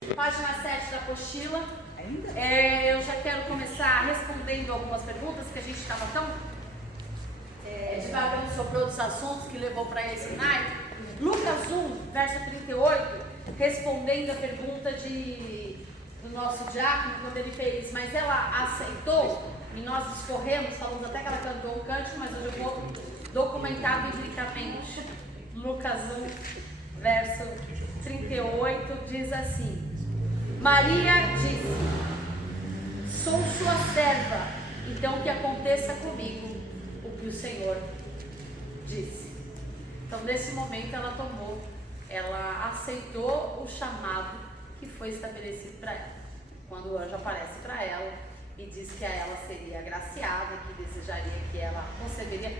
Página 7 da apostila. Eu já quero começar respondendo algumas perguntas, que a gente estava tão divagando sobre outros assuntos que levou para esse naipe. Lucas 1, verso 38, respondendo a pergunta do nosso diácono, quando ele fez, mas ela aceitou, e nós discorremos, falamos até que ela cantou um cântico, mas hoje eu vou documentar biblicamente. Lucas 1, verso 38, diz assim: Maria disse: sou sua serva, então que aconteça comigo o que o Senhor disse. Então nesse momento ela aceitou o chamado que foi estabelecido para ela. Quando o anjo aparece para ela e diz que a ela seria agraciada, que desejaria que ela conceberia.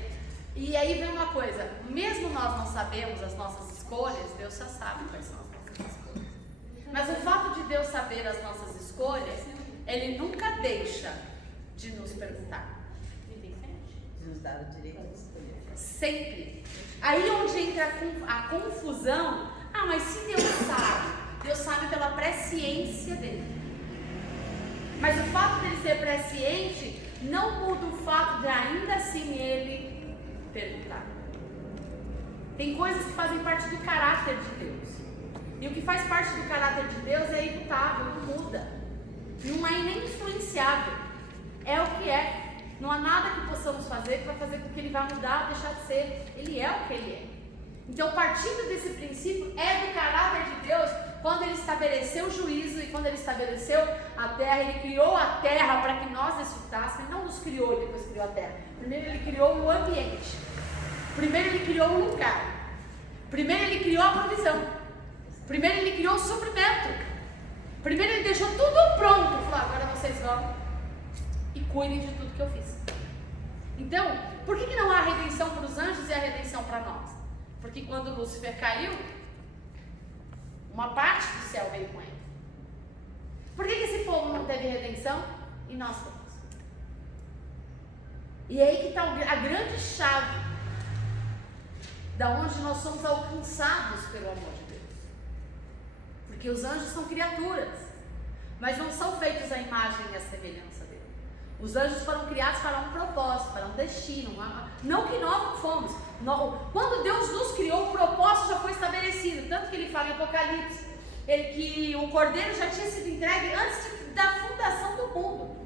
E aí vem uma coisa, mesmo nós não sabemos as nossas escolhas, Deus já sabe quais são as nossas escolhas. Mas o fato de Deus saber as nossas escolhas, Ele nunca deixa de nos perguntar. Nos dar o direito de escolher. Sempre. Aí onde entra a confusão, mas se Deus sabe pela presciência dele. Mas o fato dele ser presciente não muda o fato de ainda assim ele perguntar. Tem coisas que fazem parte do caráter de Deus. E o que faz parte do caráter de Deus é imutável, não muda. Não é nem influenciável. É o que é. Não há nada que possamos fazer que vai fazer com que ele vá mudar ou deixar de ser. Ele é o que ele é. Então, partindo desse princípio, é do caráter de Deus, quando ele estabeleceu o juízo e quando ele estabeleceu a terra, ele criou a terra para que nós desfrutássemos. Ele não nos criou e depois criou a terra. Primeiro ele criou o ambiente. Primeiro ele criou o lugar. Primeiro ele criou a provisão. Primeiro ele criou o suprimento. Primeiro ele deixou tudo pronto. Falou: agora vocês vão e cuidem de tudo que eu fiz. Então, por que não há redenção para os anjos e a redenção para nós? Porque quando Lúcifer caiu, uma parte do céu veio com ele. Por que esse povo não teve redenção e nós temos? E aí que está a grande chave da onde nós somos alcançados pelo amor de Deus. Porque os anjos são criaturas, mas não são feitos à imagem e à semelhança dele. Os anjos foram criados para um propósito, para um destino, não que nós não fomos. Quando Deus nos criou, o propósito já foi estabelecido, tanto que ele fala em Apocalipse, que o Cordeiro já tinha sido entregue antes da fundação do mundo.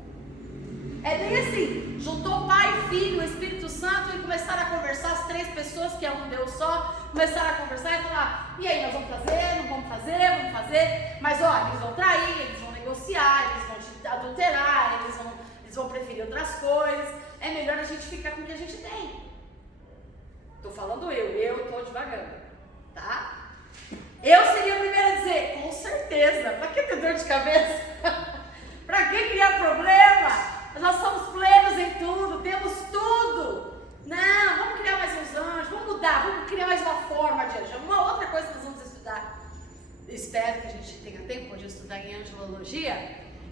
É bem assim, juntou Pai, Filho, Espírito Santo e começaram a conversar, as três pessoas, que é um Deus só, começaram a conversar e falar: e aí, nós vamos fazer, não vamos fazer, mas olha, eles vão trair, eles vão negociar, eles vão te adulterar, eles vão preferir outras coisas, é melhor a gente ficar com o que a gente tem. Tô falando eu tô devagando, tá? Eu seria a primeira a dizer, com certeza, pra que ter dor de cabeça? Pra que criar problema? Nós somos plenos em tudo, temos tudo. Não, vamos criar mais uns anjos, vamos mudar, vamos criar mais uma forma de anjo. Uma outra coisa que nós vamos estudar, espero que a gente tenha tempo de estudar em angelologia,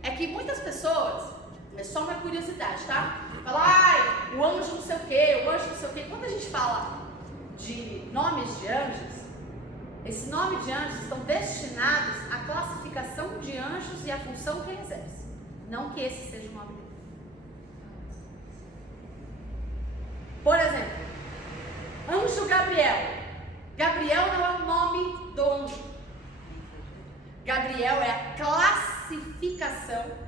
é que muitas pessoas, é só uma curiosidade, tá? Fala, o anjo não sei o que, o anjo não sei o que. Quando a gente fala de nomes de anjos, esse nome de anjos estão destinados à classificação de anjos e à função que ele exerce. Não que esse seja o nome dele. Por exemplo, anjo Gabriel. Gabriel não é o nome do anjo. Gabriel é a classificação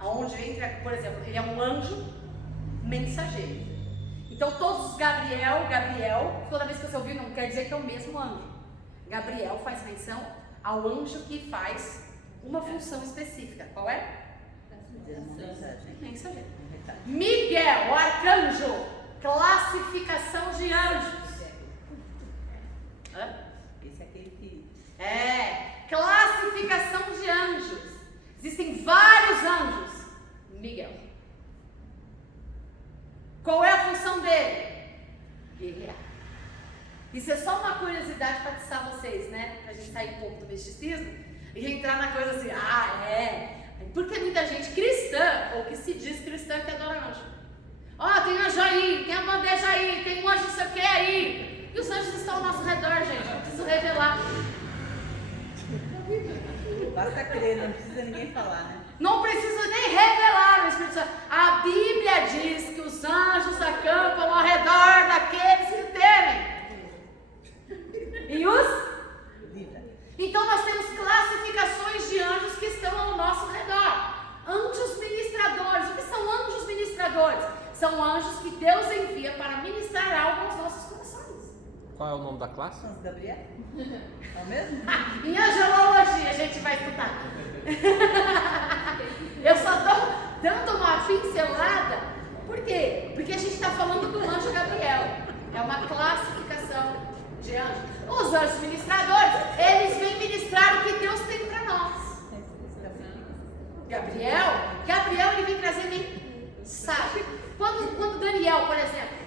aonde entra, por exemplo, ele é um anjo mensageiro. Então todos os Gabriel, toda vez que você ouvir, não quer dizer que é o mesmo anjo. Gabriel faz menção ao anjo que faz uma função específica. Qual é? Mensageiro. Miguel, o arcanjo, classificação de anjos. Esse é aquele que... classificação de anjos. Existem vários anjos. Miguel. Qual é a função dele? Guerrear. Isso é só uma curiosidade para atiçar vocês, né? Pra gente sair um pouco do misticismo e entrar na coisa assim, porque muita gente cristã, ou que se diz cristã, que adora anjo. Tem anjo aí, tem a bandeja aí, tem um anjo não sei o que aí. E os anjos estão ao nosso redor, gente. Não preciso revelar. Basta crer, não precisa ninguém falar, né? Não precisa nem revelar o Espírito Santo. A Bíblia diz que os anjos acampam ao redor daqueles que temem. E os? Então nós temos classificações de anjos que estão ao nosso redor. Anjos ministradores. O que são anjos ministradores? São anjos que Deus envia para ministrar algo aos nossos corações. Qual é o nome da classe? São os Gabriel? É o mesmo? Em angelologia a gente vai estudar. Eu só estou dando uma pincelada. Por quê? Porque a gente está falando do anjo Gabriel. É uma classificação de anjos. Os anjos ministradores, eles vêm ministrar o que Deus tem para nós. Gabriel ele vem trazer mensagem. Quando Daniel, por exemplo,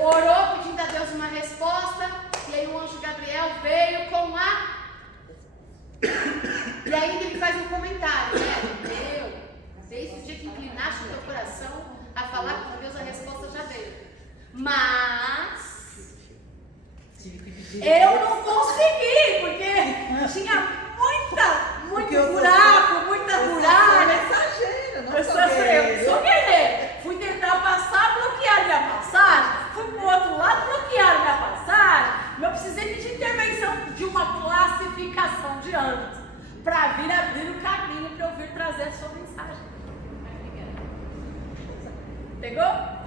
orou pedindo a Deus uma resposta, e aí o anjo Gabriel veio com a... E aí ele faz um comentário, né? Desde o dia que inclinaste o teu coração a falar com Deus, a resposta já veio. Mas eu não consegui, porque tinha muito buraco, muita muralha. Eu sou guerreiro. Fui tentar passar, bloquear minha passagem. Fui pro outro lado, bloquear minha passagem. Eu precisei de intervenção de uma classificação de anjos para vir abrir o caminho para eu vir trazer a sua mensagem. Pegou?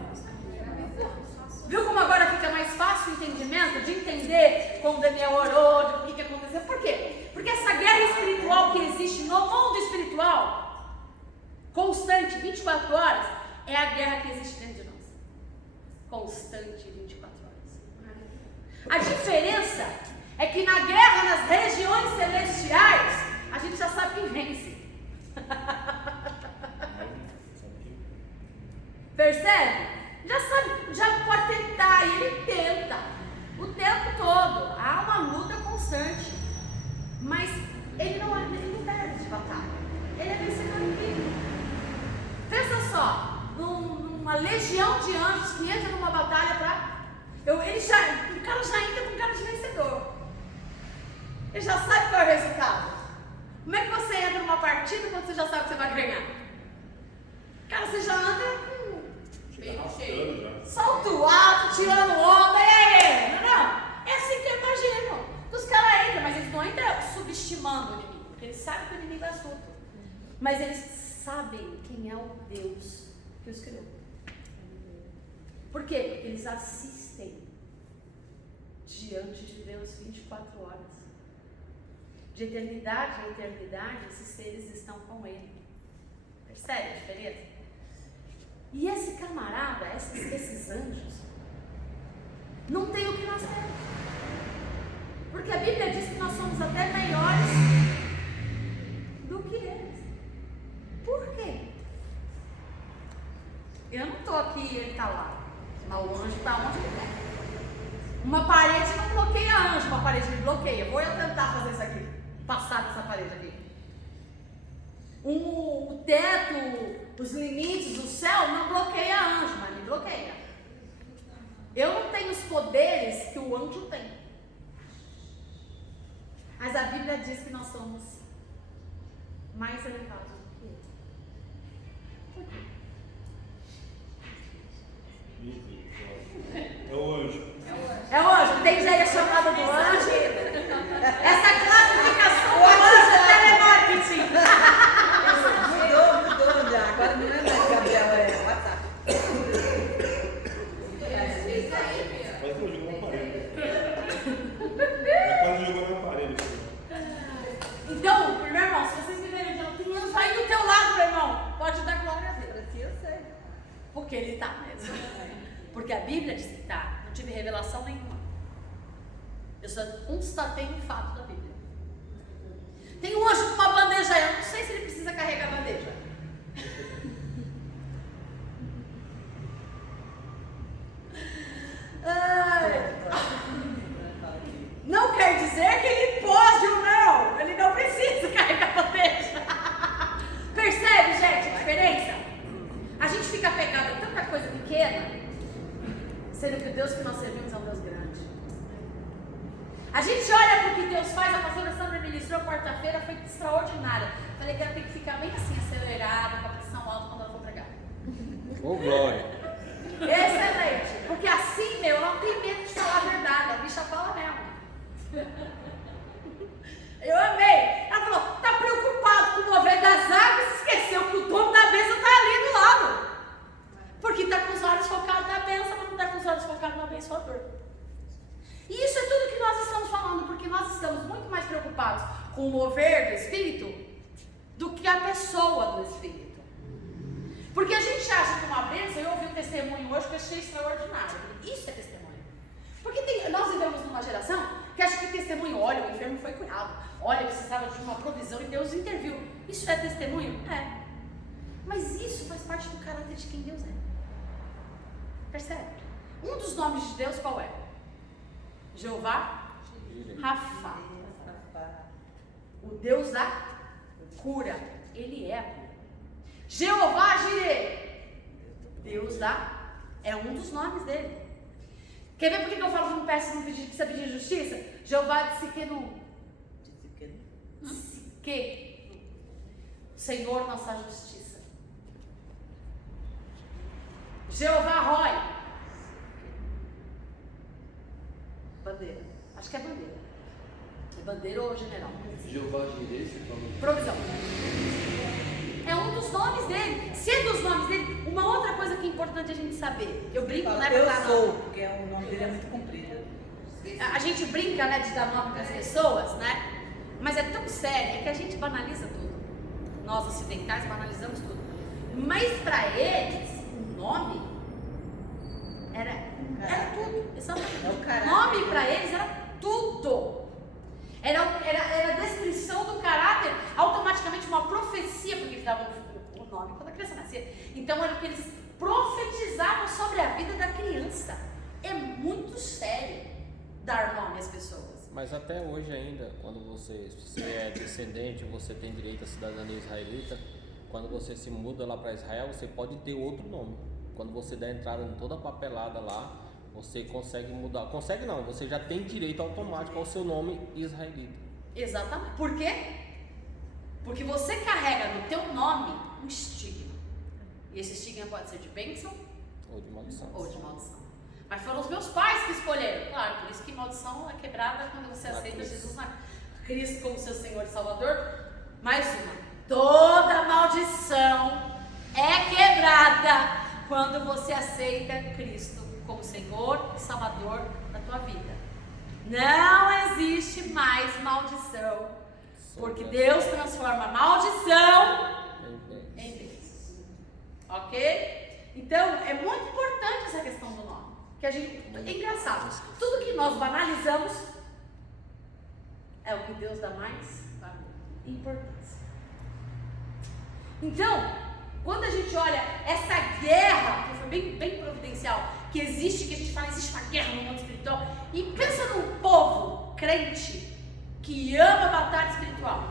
Viu como agora fica mais fácil o entendimento? De entender como Daniel orou, de o que aconteceu. Por quê? Porque essa guerra espiritual que existe no mundo espiritual, constante, 24 horas, é a guerra que existe dentro de nós. Constante, 24 horas. A diferença é que na guerra, nas regiões celestiais, a gente já sabe quem vence. Percebe? Já sabe, já pode tentar, e ele tenta o tempo todo. Há uma luta constante, mas ele não perde de batalha. Ele é vencedor invisível. Pensa só, numa legião de anjos que entra numa batalha o cara já entra com cara de vencedor. Ele já sabe qual é o resultado. Como é que você entra numa partida quando você já sabe que você vai ganhar? Cara, você já entra com salto alto, tirando onda, não. É assim que eu imagino. Os caras entram, mas eles não entram subestimando o inimigo, porque eles sabem que o inimigo é astuto. Mas eles sabem quem é o Deus que os criou. Por quê? Porque eles assistem diante de Deus 24 horas. De eternidade em eternidade, esses seres estão com Ele. Percebe a diferença? E esse camarada, esses anjos, não tem o que nós temos. Porque a Bíblia diz que nós somos até maiores do que eles. Por quê? Eu não estou aqui e ele está lá. Mas o anjo está onde ele quer. Uma parede não bloqueia anjo, uma parede me bloqueia. Vou eu tentar fazer isso aqui. Passar dessa parede aqui. O teto, os limites do céu não bloqueia anjo, mas me bloqueia. Eu não tenho os poderes que o anjo tem. Mas a Bíblia diz que nós somos mais elevados do que ele. Por quê? É o anjo. É o anjo. Tem já a chamada do anjo. Essa classificação do anjo é telemarketing. Mudou já. Agora não é mais Gabriel, é WhatsApp. Quase que eu jogo na parede. Quase jogou na parede. Então, meu irmão, se vocês me verem, então, tem anjo aí do teu lado, meu irmão. Pode dar glória a Deus. Assim eu sei. Porque ele está mesmo. Porque a Bíblia diz que está. Não tive revelação nenhuma. Eu só constatei um fato da Bíblia. Tem um anjo com uma bandeja aí. Eu não sei se ele precisa carregar a bandeja. Não quer dizer que ele pode ou não. Ele não precisa carregar a bandeja. Percebe, gente, a diferença? A gente fica apegado a tanta coisa pequena, sendo que o Deus que nós servimos é um Deus grande. A gente olha para o que Deus faz foi extraordinária. Falei que ela tem que ficar bem assim, acelerada, com a pressão alta quando ela for pregar. Ô, glória. Excelente. Porque assim, ela não tem medo de falar a verdade. A bicha fala mesmo. Eu amei. Ela falou, tá preocupado com o mover das águas, esqueceu que o dono da bênção tá ali do lado. Porque tá com os olhos focados na bênção, mas não tá com os olhos focados no abençoador. E isso é tudo que nós estamos falando, porque nós estamos muito mais preocupados com o mover do Espírito do que a pessoa do Espírito. Porque a gente acha que uma bênção, eu ouvi um testemunho hoje que eu achei extraordinário. Isso é testemunho. Porque nós vivemos numa geração que acha que testemunho, olha, o enfermo foi curado, olha, precisava de uma provisão e Deus interviu. Isso é testemunho? É. Mas isso faz parte do caráter de quem Deus é. Percebe? Um dos nomes de Deus qual é? Jeová Rafa. O Deus da cura. Ele é a cura. Jeová Jireh. Deus da... É um dos nomes dele. Quer ver por que eu falo que não precisa pedir justiça? Jeová de Siquenu. Sique. Senhor, nossa justiça. Jeová Rói. Bandeira. Acho que é bandeira. É bandeira ou general? Jeová Jireh, você falou. Provisão. É um dos nomes dele. Se é dos nomes dele, uma outra coisa que é importante a gente saber. Eu brinco, né? Eu sou, porque o nome dele é muito comprido. A gente brinca, né, de dar nome para as pessoas, né? Mas é tão sério, é que a gente banaliza tudo. Nós ocidentais banalizamos tudo. Mas para eles, o nome era tudo. Exatamente. É o caráter. Nome para eles era tudo. Era a descrição do caráter, automaticamente uma profecia, porque eles davam o nome quando a criança nascia. Então era o que eles profetizavam sobre a vida da criança. É muito sério dar nome às pessoas. Mas até hoje ainda, quando você é descendente, você tem direito à cidadania israelita, quando você se muda lá para Israel, você pode ter outro nome. Quando você dá entrada em toda a papelada lá, você consegue mudar. Consegue não, você já tem direito automático ao seu nome israelita. Exatamente. Por quê? Porque você carrega no teu nome um estigma. E esse estigma pode ser de bênção Ou de maldição. ou de maldição. Mas foram os meus pais que escolheram. Claro, por isso que maldição é quebrada quando você aceita Jesus Cristo como seu Senhor e Salvador. Mais uma. Toda maldição é quebrada quando você aceita Cristo como Senhor e Salvador da tua vida. Não existe mais maldição, porque Deus transforma a maldição em bênção. Ok? Então, é muito importante essa questão do nome. Que a gente, é engraçado, tudo que nós banalizamos é o que Deus dá mais importância. Então, quando a gente olha essa guerra, que foi bem providencial, que existe, que a gente fala, existe uma guerra no mundo espiritual, e pensa num povo crente que ama a batalha espiritual.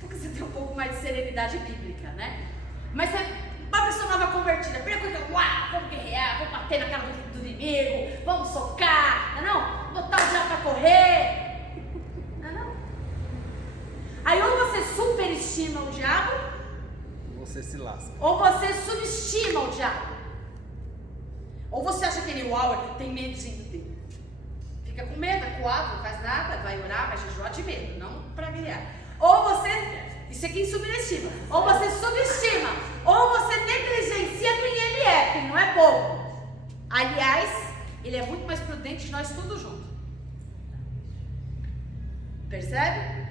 Porque você tem um pouco mais de serenidade bíblica, né? Mas uma pessoa nova convertida, primeira coisa, uau, vamos guerrear, vamos bater na cara do inimigo, vamos socar, não? Botar o diabo pra correr, não? Aí ou você superestima o diabo, Você se lasca. ou você subestima o diabo. Ou você acha que ele, uau, ele tem medinho dele. Fica com medo, acuado, não faz nada, vai orar, vai jejuar de medo, não pra guerrear. Ou você, isso é quem subestima, ou você subestima, ou você negligencia quem ele é, que não é bobo. Aliás, ele é muito mais prudente de nós tudo junto. Percebe?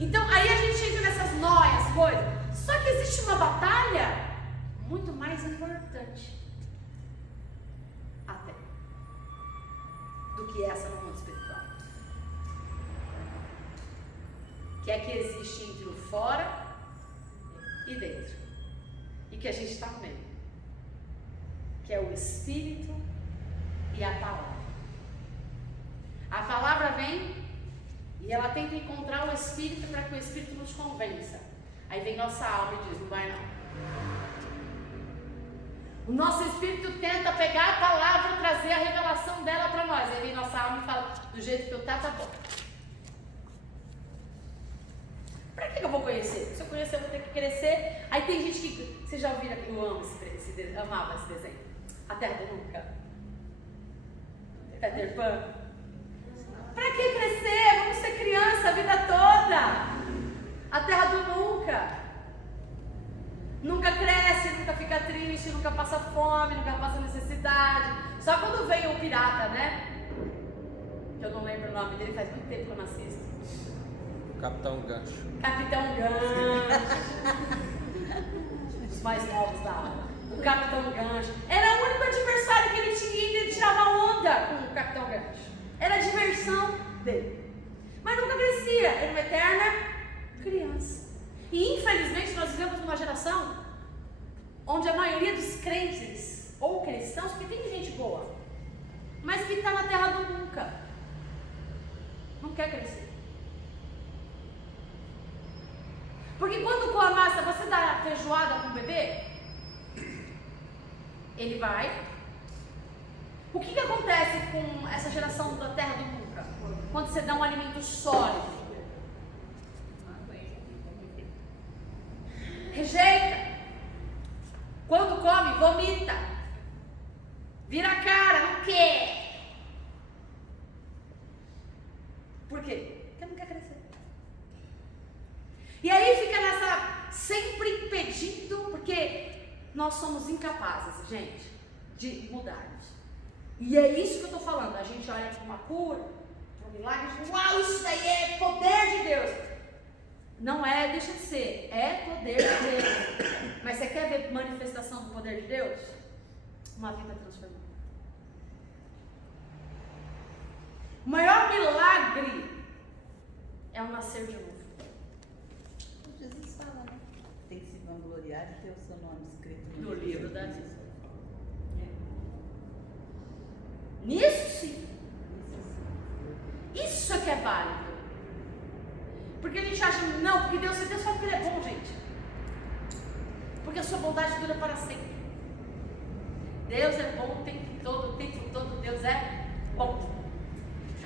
Então aí a gente entra nessas noias, coisas. Só que existe uma batalha muito mais importante até do que essa no mundo espiritual, que é que existe entre o fora e dentro, e que a gente está no meio, que é o Espírito e a palavra. A palavra vem e ela tenta encontrar o Espírito para que o Espírito nos convença. Aí vem nossa alma e diz, não vai não. O nosso espírito tenta pegar a palavra, trazer a revelação dela para nós. Aí vem nossa alma e fala, do jeito que eu tá bom. Pra que eu vou conhecer? Se eu conhecer, eu vou ter que crescer. Aí tem gente que... Vocês já ouviram? Eu amava esse desenho. A Terra do Nunca. Peter Pan. Pra que crescer? Vamos ser criança a vida toda. A Terra do Nunca. Nunca cresce, nunca fica triste, nunca passa fome, nunca passa necessidade. Só quando vem o pirata, né? Que eu não lembro o nome dele, faz muito tempo que eu não assisto. Capitão Gancho. Capitão Gancho. Os mais novos da aula. O Capitão Gancho. Era o único adversário que ele tinha e ele tirava onda com o Capitão Gancho. Era a diversão dele. Mas nunca crescia. Era uma eterna criança. E infelizmente nós vivemos numa geração onde a maioria dos crentes ou cristãos, porque tem gente boa, mas que está na terra do nunca. Não quer crescer. Porque quando com a massa você dá feijoada com o bebê, ele vai. O que acontece com essa geração da terra do nunca? Quando você dá um alimento sólido, rejeita. Quando come, vomita. Vira a cara, não quer. Por quê? Porque não quer crescer. E aí fica nessa, sempre pedindo, porque nós somos incapazes, gente, de mudarmos. E é isso que eu estou falando. A gente olha para uma cura, para um milagre, e diz, uau, isso daí é poder de Deus. Não é, deixa de ser, é poder de Deus. Mas você quer ver manifestação do poder de Deus? Uma vida transformada. O maior milagre é o nascer de novo. Jesus fala, né? Tem que se vangloriar de ter o seu nome escrito No livro da vida. Nisso sim. Isso é que é válido. Porque a gente acha, não, porque Deus fala que Ele é bom, gente. Porque a sua bondade dura para sempre. Deus é bom o tempo todo, Deus é bom.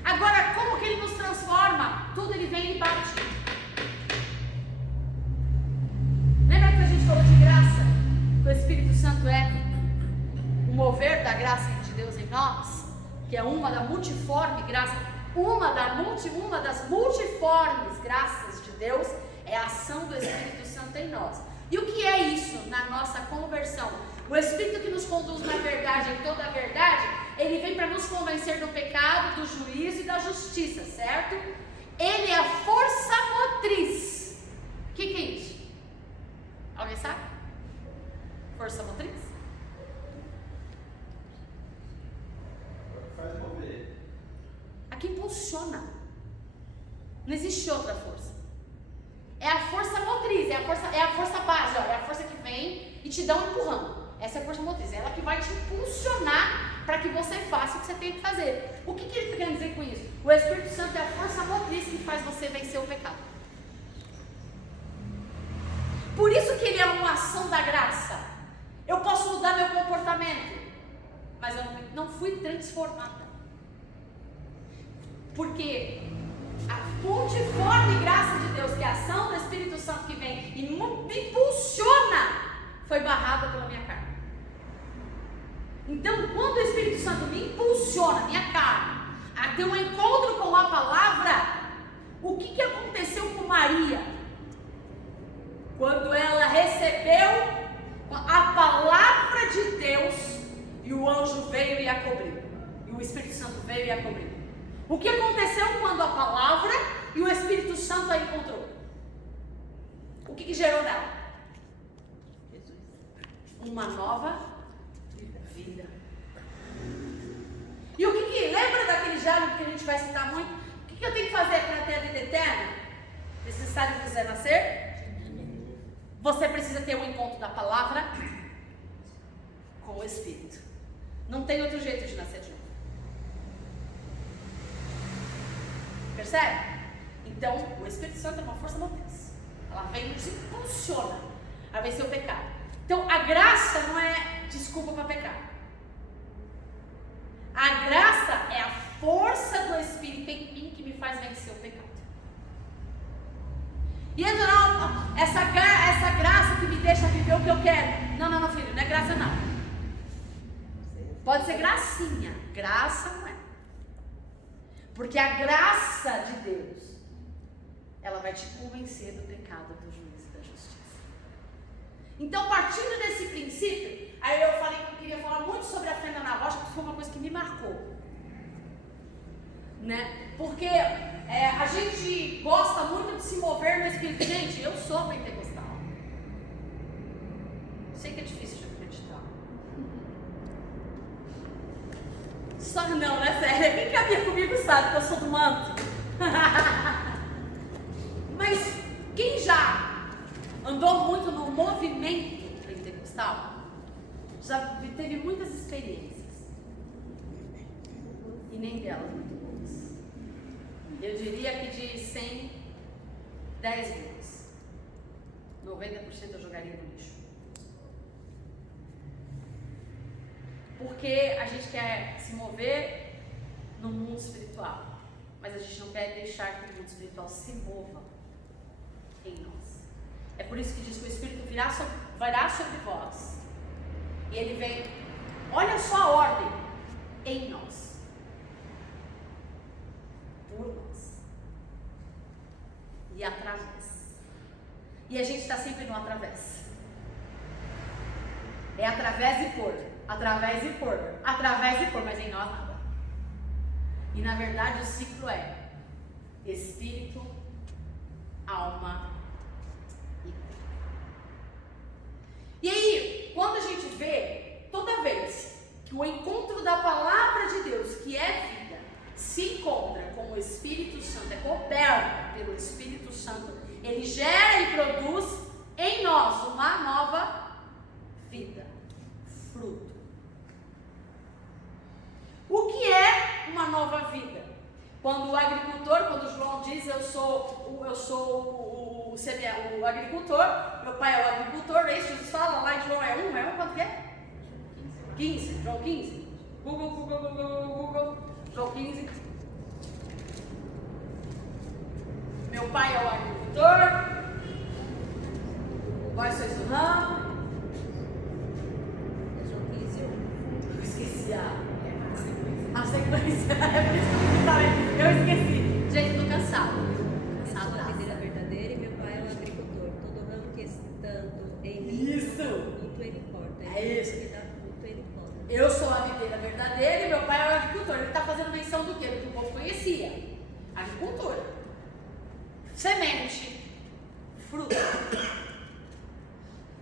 Agora, como que Ele nos transforma? Tudo Ele vem e bate. Lembra que a gente falou de graça? Que o Espírito Santo é o mover da graça de Deus em nós, que é uma da multiforme graça. Uma das multiformes graças de Deus é a ação do Espírito Santo em nós. E o que é isso na nossa conversão? O Espírito que nos conduz na verdade, em toda a verdade, ele vem para nos convencer do pecado, do juízo e da justiça, certo? Ele é a força motriz. O que é isso? Alguém sabe? Força motriz? Faz mover. Que impulsiona. Não existe outra força. É a força motriz, é a força base, ó, é a força que vem e te dá um empurrão. Essa é a força motriz, é ela que vai te impulsionar para que você faça o que você tem que fazer. O que ele quer dizer com isso? O Espírito Santo é a força motriz que faz você vencer o pecado. Por isso que ele é uma ação da graça. Eu posso mudar meu comportamento, mas eu não fui transformada. Porque a multiforme graça de Deus, que é a ação do Espírito Santo que vem e me impulsiona, foi barrada pela minha carne. Então, quando o Espírito Santo me impulsiona, minha carne, a ter um encontro com a palavra, o que aconteceu com Maria? Quando ela recebeu a palavra de Deus e o anjo veio e a cobriu, e o Espírito Santo veio e a cobriu. O que aconteceu quando a palavra e o Espírito Santo a encontrou? O que gerou nela? Jesus. Uma nova vida. E o que lembra daquele diálogo que a gente vai citar muito? O que eu tenho que fazer para ter a vida eterna? Necessário quiser nascer? Você precisa ter um encontro da palavra com o Espírito. Não tem outro jeito de nascer de novo. Percebe? Então, o Espírito Santo é uma força motriz. Ela vem e nos impulsiona a vencer o pecado. Então, a graça não é desculpa para pecar. A graça é a força do Espírito em mim que me faz vencer o pecado. E eu não, essa graça que me deixa viver o que eu quero. Não, filho, não é graça não. Pode ser gracinha, graça não é. Porque a graça de Deus, ela vai te convencer do pecado, do juízo e da justiça. Então, partindo desse princípio, aí eu falei que eu queria falar muito sobre a fenda na rocha, porque foi uma coisa que me marcou. Né? Porque a gente gosta muito de se mover no Espírito. Gente, eu sou pentecostal. Sei que é difícil de acreditar. Só não, né, sério? Quem caminha comigo sabe que eu sou do manto. Mas quem já andou muito no movimento pentecostal já teve muitas experiências. E nem delas muito boas. Eu diria que de 100, 10 vezes. 90% eu jogaria no lixo. Porque a gente quer se mover no mundo espiritual, mas a gente não quer deixar que o mundo espiritual se mova em nós. É por isso que diz que o Espírito virá sobre vós. E ele vem, olha só a ordem, em nós. Por nós. E através. E a gente está sempre no através. É através e por. Através e por. Através e por, mas em nós nada. E na verdade o ciclo é espírito, alma e corpo. E aí, quando a gente vê, toda vez que o encontro da palavra de Deus, que é vida, se encontra com o Espírito Santo, é coberto pelo Espírito Santo, ele gera e produz em nós uma nova vida, fruto. O que é uma nova vida? Quando o agricultor, quando João diz eu sou o agricultor, meu pai é o agricultor, é isso que Jesus fala lá em João é um quanto que é? 15, João 15. Google, João 15. Meu pai é o agricultor, vós sois o ramo. João 15, 1. Esqueci a sequência, é por isso que eu falei, eu esqueci. Gente, eu tô cansada. Eu sou a videira verdadeira e meu pai é o agricultor. Todo ramo que estando em mim, Isso. fruto ele corta. É isso. Que dá fruto ele corta. Eu sou a videira verdadeira e meu pai é o agricultor. Ele está fazendo menção do quê? Do que o povo conhecia. Agricultura. Semente, fruto.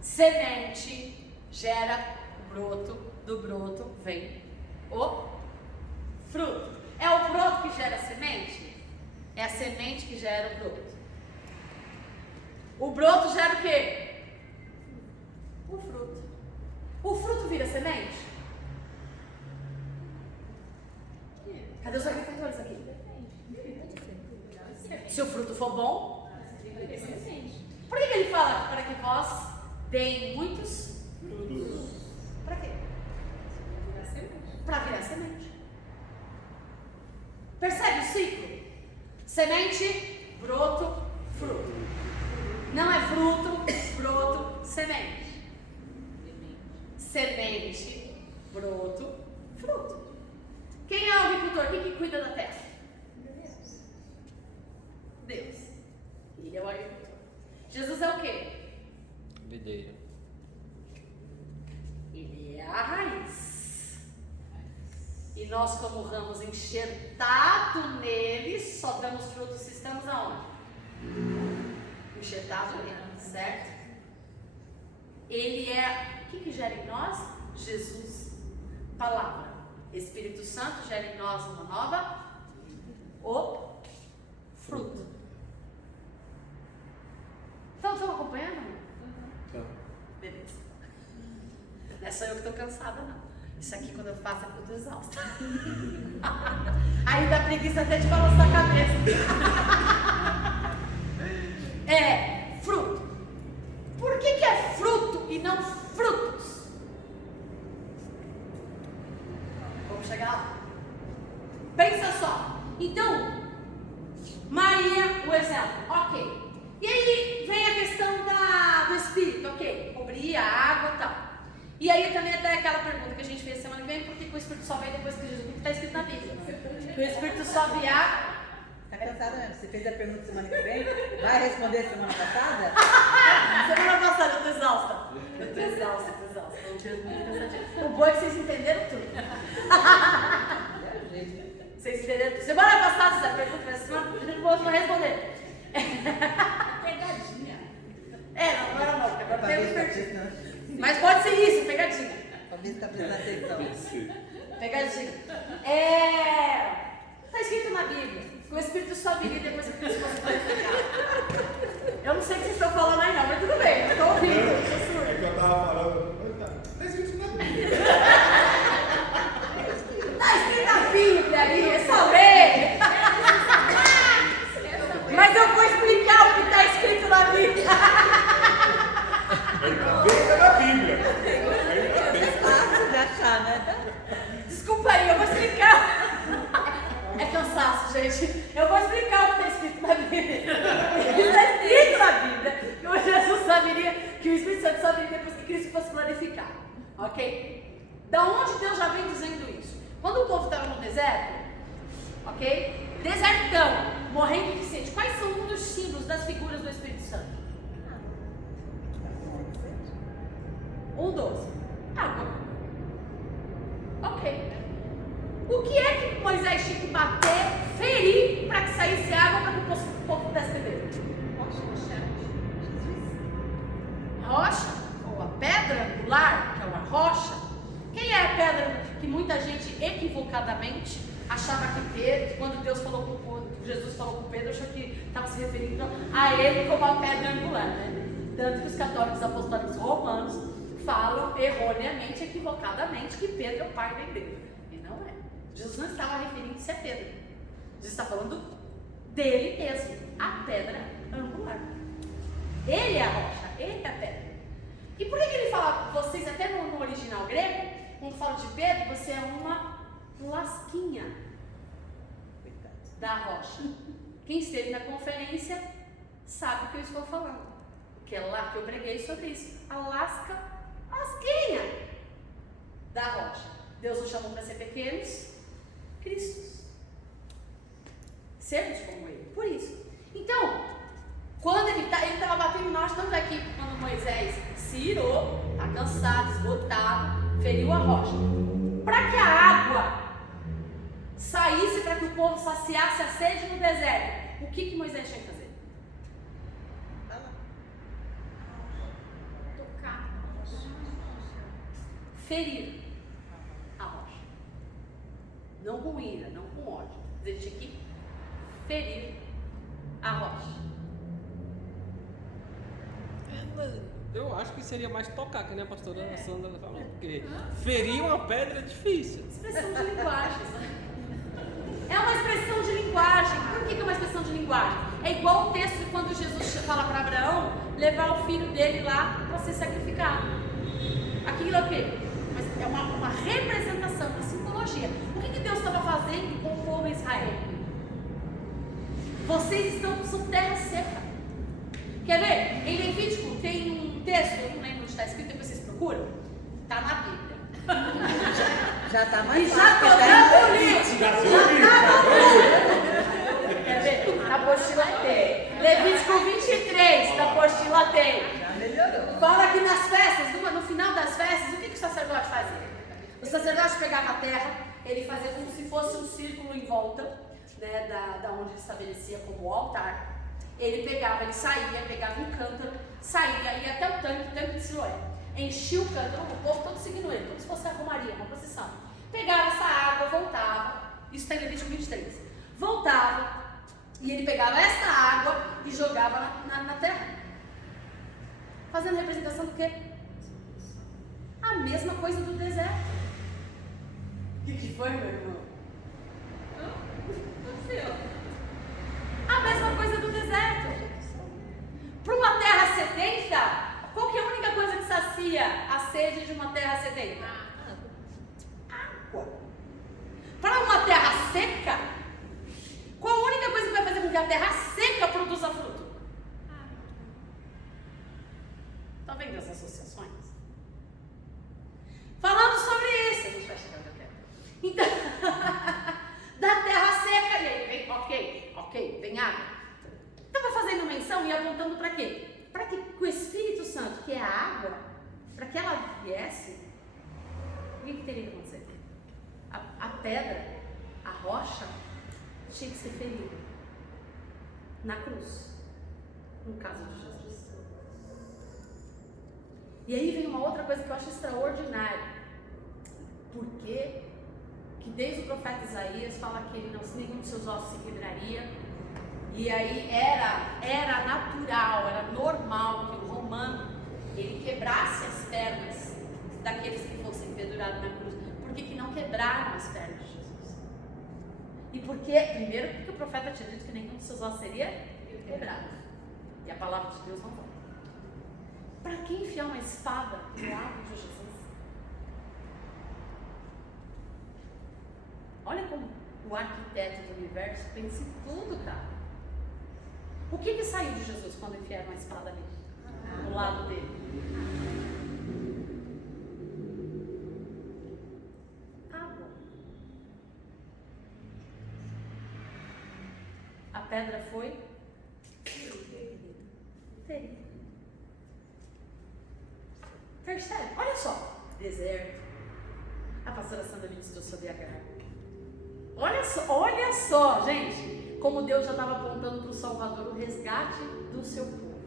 Semente gera broto, do broto vem o fruto. É o broto que gera a semente? É a semente que gera o broto. O broto gera o quê? O fruto. O fruto vira semente? Cadê os agricultores aqui? Se o fruto for bom, por que ele fala para que vós deem muitos frutos? Para quê? Para virar semente. Percebe o ciclo? Semente, broto, fruto. Não é fruto, broto, semente. Semente, broto, fruto. Quem é o agricultor? Quem que cuida da terra? Deus. Ele é o agricultor. Jesus é o quê? Videira. Ele é a raiz. E nós, como ramos enxertados nele, só damos frutos se estamos aonde? Enxertados nele, certo? Ele é, o que gera em nós? Jesus, palavra. Espírito Santo gera em nós uma nova, o fruto. Então, estão acompanhando? Tá. Beleza. Não é só eu que estou cansada, não. Isso aqui, quando eu faço, é que eu estou exausta. Aí dá preguiça até de balançar a cabeça. É fruto. Por que é fruto e não frutos? Pensa só. Então, Maria, o exemplo, ok. E aí vem a questão do Espírito, ok. Cobrir a água e tal. E aí também até aquela pergunta que a gente fez semana que vem, por que o Espírito só vem depois que Jesus... Porque está escrito na Bíblia. Que o Espírito só virá... Tá cansada mesmo? Você fez a pergunta semana que vem? Vai responder semana passada? Semana passada eu tô exausta. Eu tô exausta. Foi um dia muito cansativo. O bom é que vocês entenderam tudo. Vocês entenderam tudo. Semana passada, essa pergunta, essa semana eu vou responder. Pegadinha. Não era não, porque agora tem um perdido. Mas pode ser isso, pegadinha. Pra ver se tá prestando atenção. Pegadinha. Está escrito na Bíblia que o Espírito só viria depois que Cristo fosse glorificado. Eu não sei o que vocês estão falando aí não, mas tudo bem, eu estou ouvindo, eu sou surdo. É que eu tava falando, tá escrito na Bíblia. Está escrito na Bíblia aí, é só ler. Mas eu vou explicar o que está escrito na Bíblia. Ainda bem que é na Bíblia. Ainda bem. É fácil de achar, né? Desculpa aí, eu vou explicar. É cansaço, gente. Eu vou explicar o que está escrito na Bíblia. Está escrito na Bíblia que o Jesus saberia, que o Espírito Santo só viria depois que Cristo fosse glorificado. Ok? Da onde Deus já vem dizendo isso? Quando o povo estava no deserto, ok? Desertão, morrendo de sede. Quais são um dos símbolos das figuras do Espírito Santo? 1:12. Água. Ok. O que é que Moisés tinha que bater, ferir, para que saísse água para que o povo pudesse beber? Rocha, ou a pedra angular, que é uma rocha. Quem é a pedra que muita gente equivocadamente achava que Pedro, quando Deus falou com Jesus falou com Pedro, achou que estava se referindo a ele como a pedra angular, né? Tanto que os católicos apostólicos romanos falam erroneamente, equivocadamente, que Pedro é o pai da igreja. E não é. Jesus não estava referindo-se a Pedro. Jesus está falando dele mesmo, a pedra angular. Ele é a rocha, ele é a pedra. E por que ele fala, vocês até no original grego, quando fala de Pedro, você é uma lasquinha da rocha. Quem esteve na conferência sabe o que eu estou falando. Que é lá que eu preguei sobre isso. A lasquinha da rocha. Deus nos chamou para ser pequenos Cristos. Sermos como Ele. Por isso. Então, quando ele estava batendo em nós, tanto é que quando Moisés se irou, está cansado, esgotado, feriu a rocha. Para que a água saísse, para que o povo saciasse a sede no deserto, o que Moisés tinha que fazer? Tocar. Ferir a rocha. Não com ira, não com ódio. Ele tinha que ferir a rocha. Eu acho que seria mais tocar, que nem a pastora Sandra falou, porque ferir uma pedra é difícil. Expressão de linguagem. É uma expressão de linguagem. Por que é uma expressão de linguagem? É igual o texto de quando Jesus fala para Abraão levar o filho dele lá para ser sacrificado. Aquilo é o quê? É uma representação, uma simbologia. O que Deus estava fazendo com o povo de Israel? Vocês são terra seca. Quer ver? Em Levítico tem um texto, eu não lembro onde está escrito, depois vocês procuram. Está na Bíblia. Já está mais E já fácil. estou dando o livro. Já Já deu o livro. está no livro. Quer ver? Na apostila tem. Levítico 23, na apostila tem. Já melhorou. Fala que nas festas, no final das festas, o que o sacerdote fazia? O sacerdote pegava a terra, ele fazia como se fosse um círculo em volta, né, da onde ele estabelecia como altar. Ele pegava, ele saía, pegava um cântaro, saía, ia até o tanque de Siloé. Enchia o cântaro, o povo todo seguindo ele, como se fosse a romaria, uma procissão. Pegava essa água, voltava, isso está em Levítico 23. Voltava, e ele pegava essa água e jogava na terra. Fazendo representação do quê? A mesma coisa do deserto. O que foi, meu irmão? A mesma coisa do deserto. Para uma terra sedenta, qual que é a única coisa que sacia a sede de uma terra sedenta? Água. Para uma terra seca, que a terra seca produza fruto. Está vendo as associações? Falando sobre isso, a gente vai chegar até. Então, da terra seca, e aí vem, ok, vem água. Estava fazendo menção e apontando para quê? Para que o Espírito Santo, que é a água, para que ela viesse, o que teria que acontecer? A pedra, a rocha, tinha que ser ferida na cruz, no caso de Jesus. E aí vem uma outra coisa que eu acho extraordinária, porque que desde o profeta Isaías fala que ele não, nenhum de seus ossos se quebraria, e aí era natural, era normal que o romano ele quebrasse as pernas daqueles que fossem pendurados na cruz. Por que não quebraram as pernas de Jesus? E primeiro porque o profeta tinha dito que nenhum de seus ossos seria quebrado, e a palavra de Deus não fala. Para que enfiar uma espada no lado de Jesus? Olha como o arquiteto do universo pensa em tudo, cara. O que saiu de Jesus quando enfiaram uma espada ali? No lado dele? Água. A pedra foi ferida. Percebe? Olha só. Deserto. A pastora Sandra ministrou sobre Agar. Olha só, gente, como Deus já estava apontando para o Salvador o resgate do seu povo.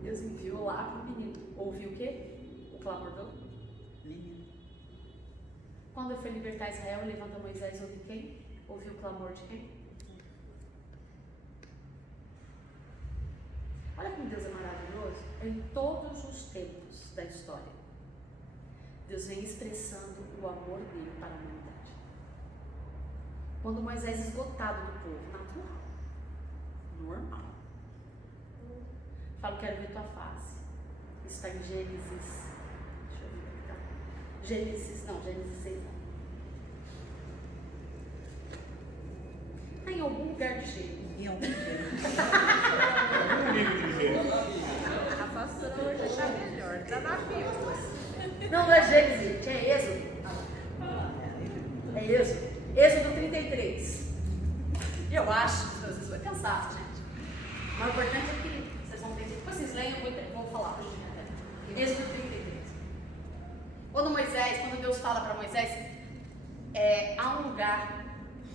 Deus enviou lá para o menino. Ouviu o quê? O clamor do menino. Quando ele foi libertar Israel, levanta Moisés, ouviu quem? Ouviu o clamor de quem? Olha como Deus é maravilhoso. Em todos os tempos da história, Deus vem expressando o amor dele para a humanidade. Quando Moisés, esgotado do povo, natural, normal, fala, quero ver tua face. Isso está em Gênesis. Deixa eu ver, tá? Gênesis 6 não. Está em algum lugar de Gênesis. Em algum livro. Um livro de Gênesis. A pastora hoje está melhor. Está na Bíblia. Não é Gênesis, é Êxodo. É Êxodo. Êxodo 33. Eu acho que às vezes vai cansar, gente. Mas o importante é que vocês vão entender. Depois vocês leem, eu vou falar para a gente até. Êxodo 33. Quando Deus fala para Moisés, há um lugar,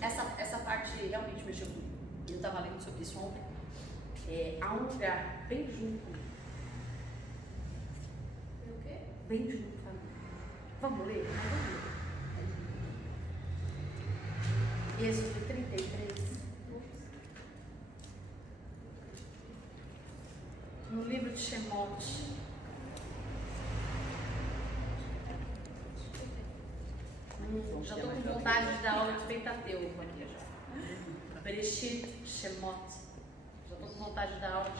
essa parte realmente mexeu comigo. Eu estava lendo sobre isso ontem. Há um lugar bem junto comigo. O quê? Bem junto comigo. Vamos ler? Vamos ler. Êxodo 33. No livro de Shemote. Já estou com vontade de dar aula de Pentateuco aqui já. Bereshit, Shemot. Já estou com vontade de dar aula de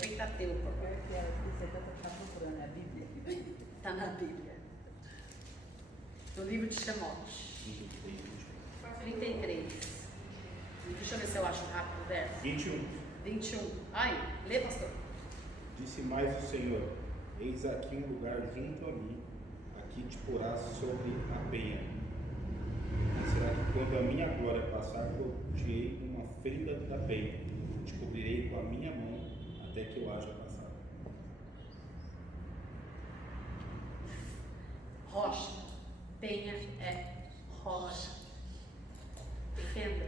Pentateuco. Você está procurando a Bíblia? Está na Bíblia. No livro de Shemote. 33. Deixa eu ver se eu acho rápido o verso. 21. Ai, lê, pastor. Disse mais o Senhor: eis aqui um lugar junto a mim, aqui te porás sobre a penha. E será que quando a minha glória passar, colocarei uma fenda da penha, te cobrirei com a minha mão até que eu haja passado. Rocha. Penha é rocha. Fenda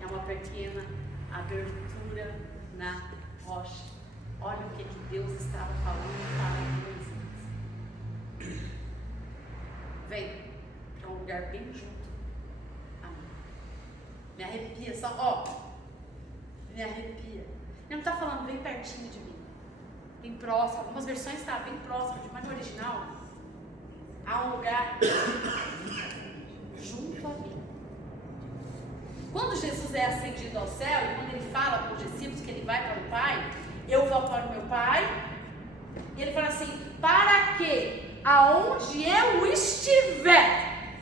é uma pequena abertura na rocha. Olha o que Deus estava falando para Moisés. Vem, é um lugar bem junto a mim. Me arrepia, me arrepia. Ele não está falando bem pertinho de mim, bem próximo. Algumas versões está bem próximo, mas no original há um lugar junto a mim. Quando Jesus é ascendido ao céu, e quando ele fala para os discípulos que ele vai para o Pai, eu vou para o meu Pai, e ele fala assim, para que aonde eu estiver,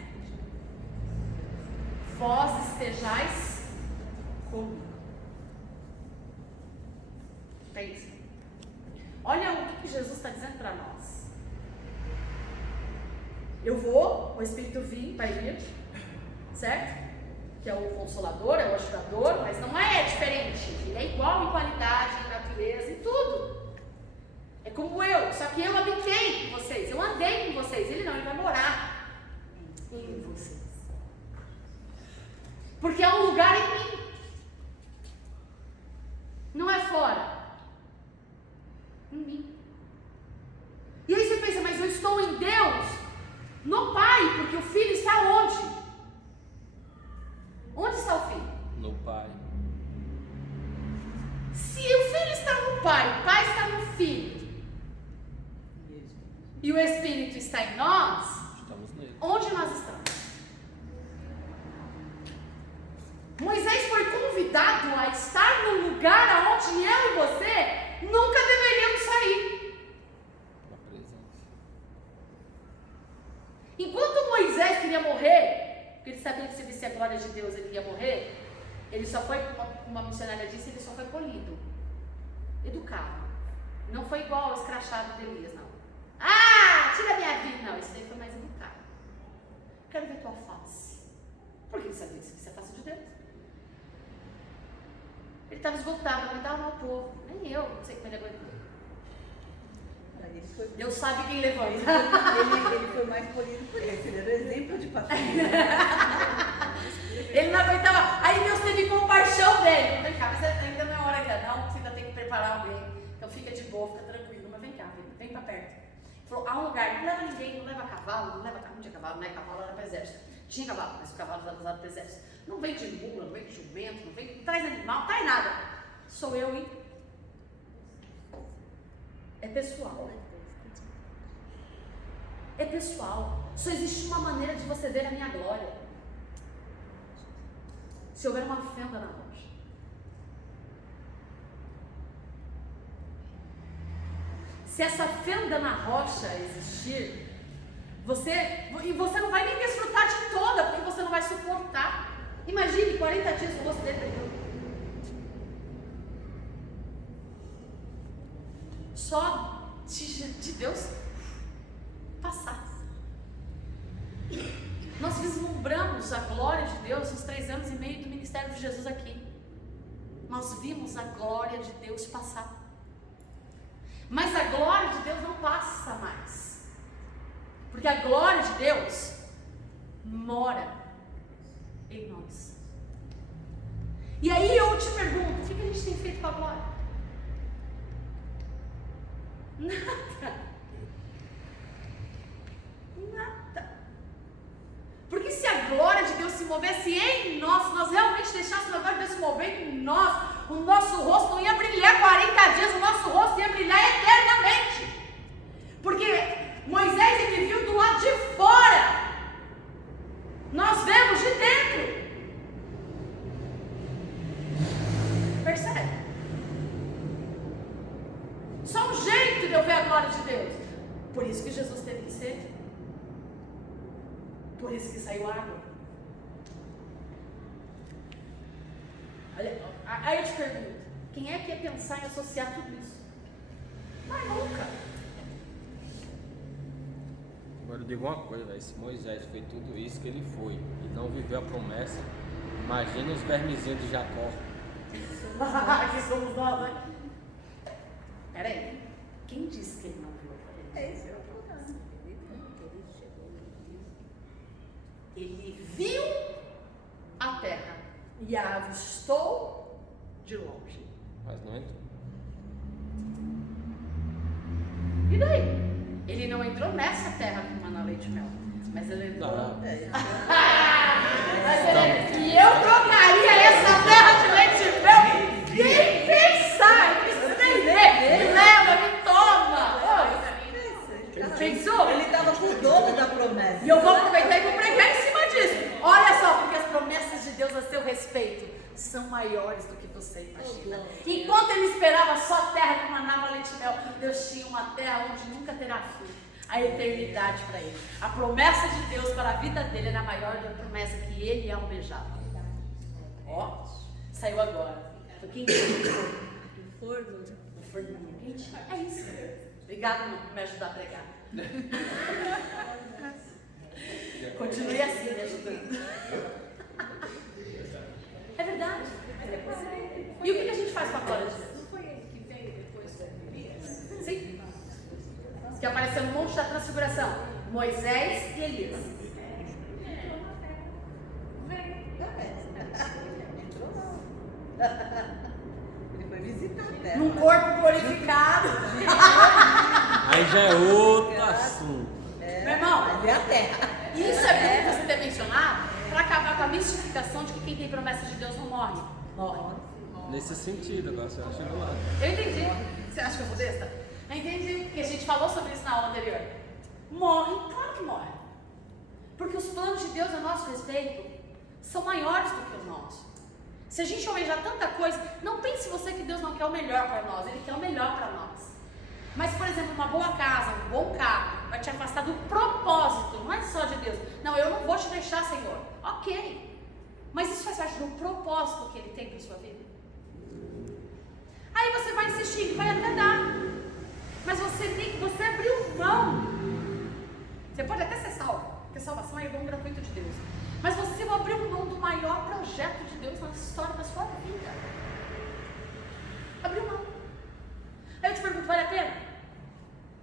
vós estejais comigo. Pensa. Olha o que Jesus está dizendo para nós. Eu vou, o Espírito vai vir, certo? Que é o Consolador, é o Ajudador, mas não é diferente. Ele é igual em qualidade, em natureza, em tudo. É como eu, só que eu habitei com vocês, eu andei com vocês. Ele não, ele vai morar em vocês. Porque é um lugar em mim. Não é fora. Em mim. E aí você pensa, mas eu estou em Deus, no Pai, porque o Filho está onde? Onde está o Filho? No Pai. Se o Filho está no Pai, o Pai está no Filho, e o Espírito está em nós, Estamos nele. onde nós estamos? Moisés foi convidado a estar no lugar onde eu e você nunca deveríamos sair. Na presença. Enquanto Moisés queria morrer, porque ele sabia que se visse a glória de Deus ele ia morrer, ele só foi, como uma missionária disse, ele só foi polido, educado. Não foi igual ao escrachado de Elias, não. Ah, tira minha vida. Não, esse daí foi mais educado. Quero ver tua face. Porque ele sabia que se visse a face de Deus. Ele estava esgotado, não aguentava mal o povo. Nem eu, não sei como ele aguentou. Deus sabe quem levanta. Ele foi mais polido por isso, ele era exemplo de pastor. Ele não aguentava. Aí Deus teve compaixão dele. Vem cá, mas ainda não é hora ainda não, você ainda tem que preparar alguém. Então fica de boa, fica tranquilo. Mas vem cá, vem pra perto. Ele falou, há um lugar, não leva ninguém, não leva cavalo, não tinha cavalo, né? Cavalo era para o exército. Tinha cavalo, mas o cavalo era usado para o exército. Não vem de mula, não vem de jumento, não traz animal, não traz nada. Sou eu e... É pessoal. É pessoal. Só existe uma maneira de você ver a minha glória. Se houver uma fenda na rocha. Se essa fenda na rocha existir, você não vai nem desfrutar de toda, porque você não vai suportar. Imagine 40 dias o rosto dele brilhando. Só de Deus passar. Nós vislumbramos a glória de Deus nos 3 anos e meio do ministério de Jesus aqui. Nós vimos a glória de Deus passar. Mas a glória de Deus não passa mais. Porque a glória de Deus mora em nós. E aí eu te pergunto, o que a gente tem feito com a glória? Nada. Nada. Porque se a glória de Deus se movesse em nós, se nós realmente deixássemos a glória de Deus se mover em nós, o nosso rosto não ia brilhar 40 dias, o nosso rosto ia brilhar eternamente. Porque Moisés ele viu do lado de fora, nós vemos de dentro. Percebe? Só um jeito de eu ver a glória de Deus. Por isso que Jesus teve que ser. Por isso que saiu água. Aí eu te pergunto, quem é que ia pensar em associar tudo isso? Mas nunca. Agora eu digo uma coisa, véio, se Moisés fez tudo isso que ele foi e não viveu a promessa, imagina os vermezinhos de Jacó. Que somos nós, né? Peraí, quem disse que ele não viu a promessa? É isso, eu tô falando. Ele viu a terra e a avistou de longe. Mas não entrou. E daí? Ele não entrou nessa terra com maná, leite e mel, mas ele entrou. Não. E eu trocaria essa terra de leite e mel. Nem pensar, não precisa nem ver. Me leva, me toma. Pensou? Ele estava com o dono da promessa. E eu vou aproveitar e vou pregar em cima disso. Olha só, porque as promessas de Deus a seu respeito são maiores do que você imagina. Enquanto ele esperava só terra com maná, leite e mel, Deus tinha uma terra onde nunca terá fim. A eternidade para ele. A promessa de Deus para a vida dele era maior do que a promessa que ele almejava. Ó, Saiu agora. Foi quentinho. O forno. O forninho quentinho. É isso. Obrigada por me ajudar a pregar. Continue assim me ajudando. É verdade. E o que a gente faz com a glória de Deus? Não foi ele que veio depois do Elias? Sim. Que apareceu no monte da transfiguração. Moisés e Elias. Entrou não. Ele foi visitar a terra. Num corpo glorificado. Aí já é outro assunto. Meu irmão, Mas é a terra. isso é bom você ter mencionado para acabar com a mistificação de que quem tem promessa de Deus não morre. Morre. Nesse sentido, agora você chegou lá. Eu entendi. Você acha que eu vou besta? Eu entendi, porque a gente falou sobre isso na aula anterior. Morre, claro que morre. Porque os planos de Deus a nosso respeito são maiores do que os nossos. Se a gente almejar tanta coisa, não pense você que Deus não quer o melhor para nós, Ele quer o melhor para nós. Mas, por exemplo, uma boa casa, um bom carro, vai te afastar do propósito, não é só de Deus. Não, eu não vou te deixar, Senhor. Ok. Mas isso faz parte do propósito que Ele tem para a sua vida. Aí você vai insistir, vai até dar. Mas você abriu mão. Você pode até ser salvo, porque salvação é dom gratuito de Deus. Mas você abriu mão do maior projeto de Deus na história da sua vida. Abriu mão. Aí eu te pergunto, vale a pena?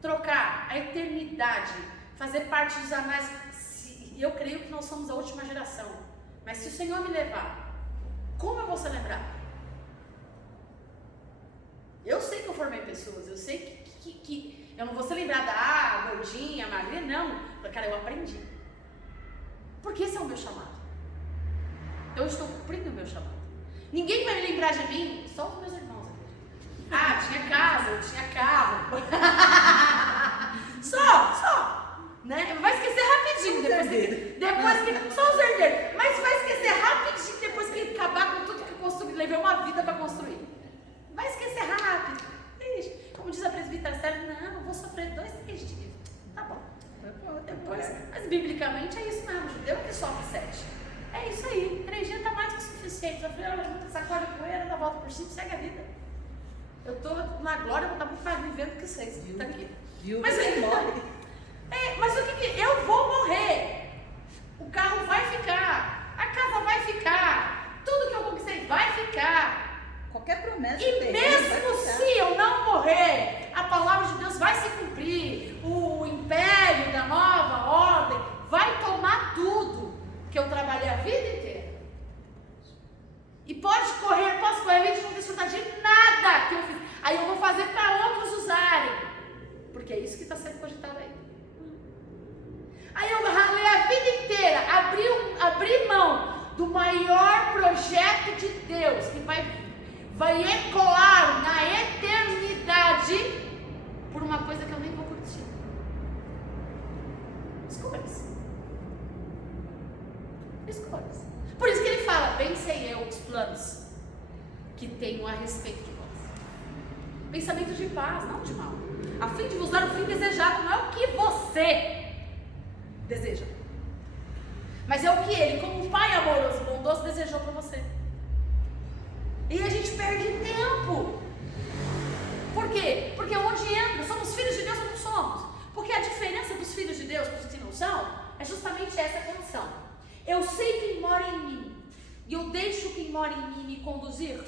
Trocar a eternidade, fazer parte dos anais. Eu creio que nós somos a última geração. Mas se o Senhor me levar, como eu vou ser lembrado? Eu sei que eu formei pessoas, eu sei que eu não vou ser lembrada, gordinha, magrinha, não. Cara, eu aprendi. Porque esse é o meu chamado. Eu estou cumprindo o meu chamado. Ninguém vai me lembrar de mim, só os meus irmãos aqui. Tinha casa, eu tinha carro. Só. Né? Vai esquecer rapidinho. Só os herdeiros. Mas vai esquecer rapidinho depois que acabar com tudo que eu construí. Levei uma vida para construir. Vai esquecer rápido. Ixi, como diz a presbítera Sérgio, não, eu vou sofrer 2, 3 dias. Tá bom. Depois, mas biblicamente é isso mesmo. Judeu que sofre 7. É isso aí. 3 dias tá mais que o suficiente. Sacode a poeira, dá a volta por cima e segue a vida. Eu tô na glória, eu vou estar muito mais vivendo que vocês. Tá aqui. Mas ele morre. Mas o que eu vou morrer? O carro vai ficar. A casa vai ficar. Tudo que eu conquistei vai ficar. Qualquer promessa E tem, mesmo se eu não morrer, a palavra de Deus vai se cumprir. O império da nova ordem vai tomar tudo que eu trabalhei a vida inteira. E posso correr a vida e não desfrutar de nada que eu fiz. Aí eu vou fazer para outros usarem. Porque é isso que está sendo cogitado aí. Aí eu ralei a vida inteira, abri mão do maior projeto de Deus que vai ecoar na eternidade por uma coisa que eu nem vou curtir. Escolhas. Por isso que ele fala, bem sei eu os planos que tenho a respeito de vós. Pensamento de paz, não de mal. A fim de vos dar o fim desejado, não é o que você deseja. Mas é o que ele, como um pai amoroso e bondoso, desejou para você. E a gente perde tempo. Por quê? Porque onde entra, somos filhos de Deus ou não somos? Porque a diferença dos filhos de Deus para os que não são é justamente essa condição. Eu sei quem mora em mim e eu deixo quem mora em mim me conduzir.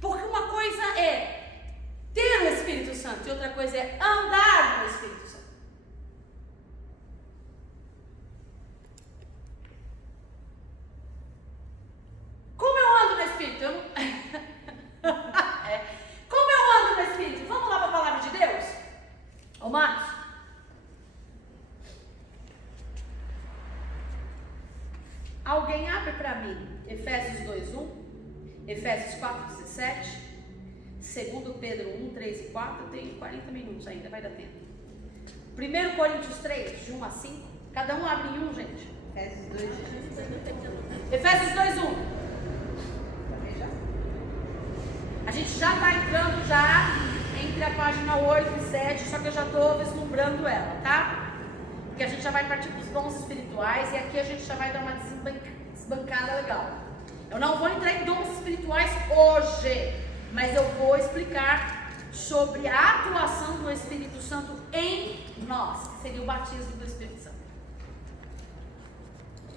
Porque uma coisa é ter o Espírito Santo e outra coisa é andar no Espírito Santo. Como eu ando no Espírito? Como eu ando no Espírito? Vamos lá para a palavra de Deus? Marcos. Alguém abre para mim Efésios 2:1, Efésios 4:17, 2 Pedro 1:3 e 4. Eu tenho 40 minutos ainda, vai dar tempo. 1 Coríntios 3, de 1 a 5. Cada um abre em um, gente. Efésios 2:1. Efésios 2:1. A gente já está entrando já entre a página 8 e 7, só que eu já estou vislumbrando ela, tá? Porque a gente já vai partir para os dons espirituais e aqui a gente já vai dar uma desbancada legal. Eu não vou entrar em dons espirituais hoje, mas eu vou explicar sobre a atuação do Espírito Santo em nós, que seria o batismo do Espírito Santo.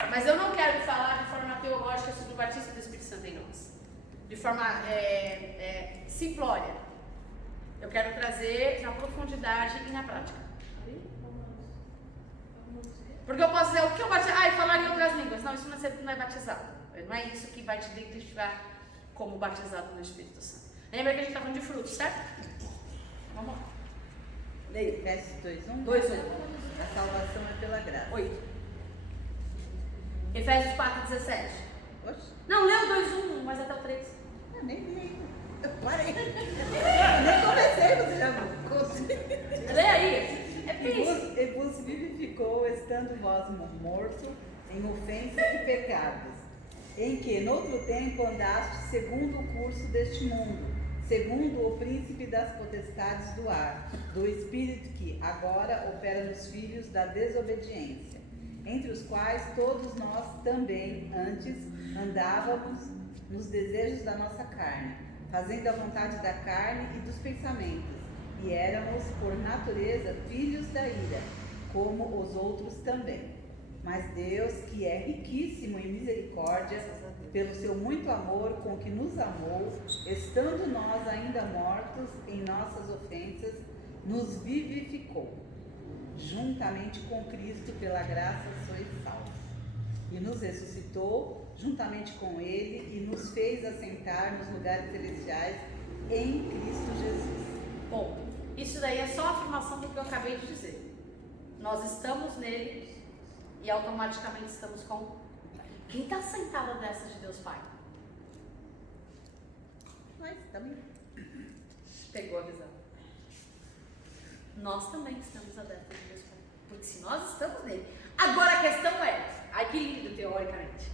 Mas eu não quero falar de forma teológica sobre o batismo do Espírito Santo em nós, de forma simplória. Eu quero trazer na profundidade e na prática. Porque eu posso dizer, o que eu batizo? Falar em outras línguas. Não, isso não é batizado. Não é isso que vai te identificar como batizado no Espírito Santo. Lembra que a gente está falando de frutos, certo? Vamos lá. Leia, Efésios 2:1. 2:1. A salvação é pela graça. 8. Efésios 4:17. Oxe, Não, leu 2:1, mas até o 3. eu nem li. Eu parei. Nem comecei, você já conseguiu. Lê aí. É isso. E vos vivificou, estando vós mortos em ofensas e pecados, em que noutro tempo andaste segundo o curso deste mundo, segundo o príncipe das potestades do ar, do espírito que agora opera nos filhos da desobediência, entre os quais todos nós também antes andávamos nos desejos da nossa carne, fazendo a vontade da carne e dos pensamentos, e éramos, por natureza, filhos da ira, como os outros também. Mas Deus, que é riquíssimo em misericórdia, pelo seu muito amor com que nos amou, estando nós ainda mortos em nossas ofensas, nos vivificou. Juntamente com Cristo, pela graça sois salvos. E nos ressuscitou, juntamente com Ele, e nos fez assentar nos lugares celestiais em Cristo Jesus. Bom, isso daí é só a afirmação do que eu acabei de dizer. Nós estamos nele e automaticamente estamos com... Quem está sentado à destra de Deus Pai? Nós também. Pegou a visão. Nós também estamos à destra de Deus Pai. Porque se nós estamos nele... Agora a questão é... Ai, que lindo teoricamente.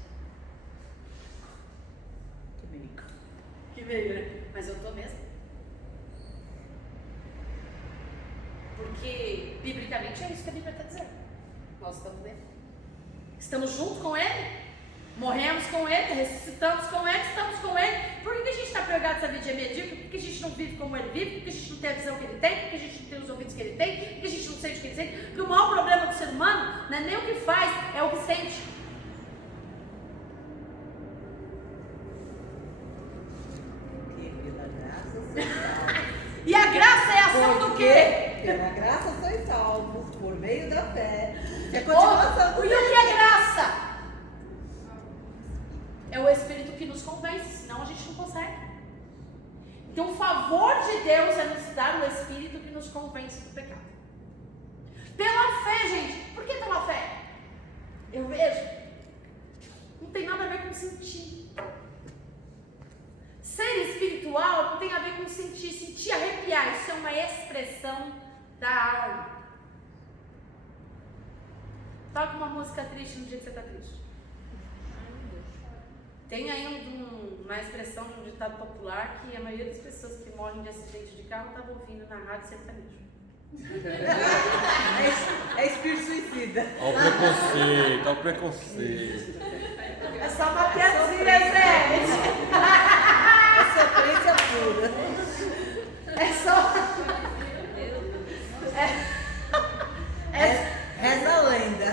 Que brinco. Que meio, né? Mas eu tô mesmo. Porque, biblicamente, é isso que a Bíblia está dizendo. Nós estamos nele. Estamos junto com Ele. Morremos com Ele, ressuscitamos com Ele, estamos com Ele. Por que a gente está pegado essa vida medíocre? Por que a gente não vive como Ele vive? Por que a gente não tem a visão que Ele tem? Por que a gente não tem os ouvidos que Ele tem? Por que a gente não sente o que Ele sente? Porque o maior problema do ser humano não é nem o que faz, é o que sente. Porque pela graça sois salvos. E a graça é a ação do quê? Pela graça sois salvos, por meio da fé. É a E continuação do o que é graça? É o Espírito que nos convence, senão a gente não consegue. Então o favor de Deus é nos dar o Espírito que nos convence do pecado. Pela fé, gente. Por que pela fé? Eu vejo. Não tem nada a ver com sentir. Ser espiritual não tem a ver com sentir. Sentir, arrepiar. Isso é uma expressão da alma. Toca uma música triste no dia que você está triste. Tem aí uma expressão de um ditado popular que a maioria das pessoas que morrem de acidente de carro estavam ouvindo na rádio sertanejo. É espírito suicida. Olha o preconceito, olha o preconceito. É só uma piadinha, gente. É sofrência pura. É só... Reza a lenda.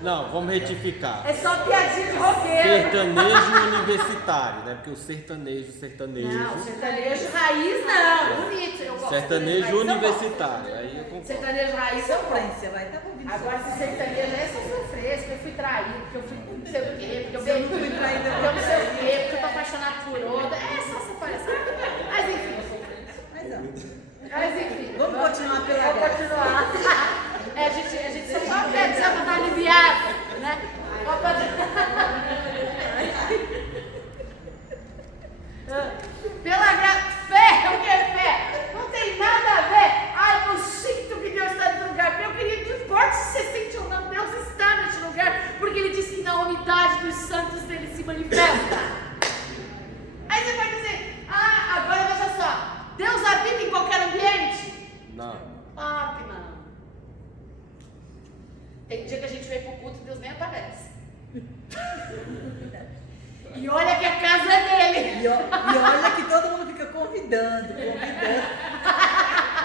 Não, vamos retificar. É só piadinha de roqueiro. Sertanejo universitário, né? Porque o sertanejo. Não, sertanejo raiz não. Bonito, eu gosto. Sertanejo Raiz eu universitário. Aí eu concordo. Sertanejo raiz eu gosto. Sofrência, vai estar ouvindo. Agora esse sertanejo é só sofrer, porque eu fui traído, porque eu fui não sei o quê, porque eu Se eu bebi, não fui traída, porque eu não sei o quê, porque eu tô apaixonado por outra. É só essa palhaçada. Mas enfim. Mas não. Vamos continuar pela Vamos graça. continuar. A gente só pode dizer pra estar aliviado, né? Pela graça, fé, o que é fé? Não tem nada a ver. Ai, eu sinto que Deus está nesse lugar. Meu querido, não importa se você sente ou não, Deus está nesse lugar, porque Ele disse que na unidade dos santos Ele se manifesta. Aí você vai dizer, agora veja só, Deus habita em qualquer ambiente? Não. Ah, que não. Tem dia que a gente vem pro culto e Deus nem aparece. E E olha que a casa é dele. E olha que todo mundo fica convidando. Aí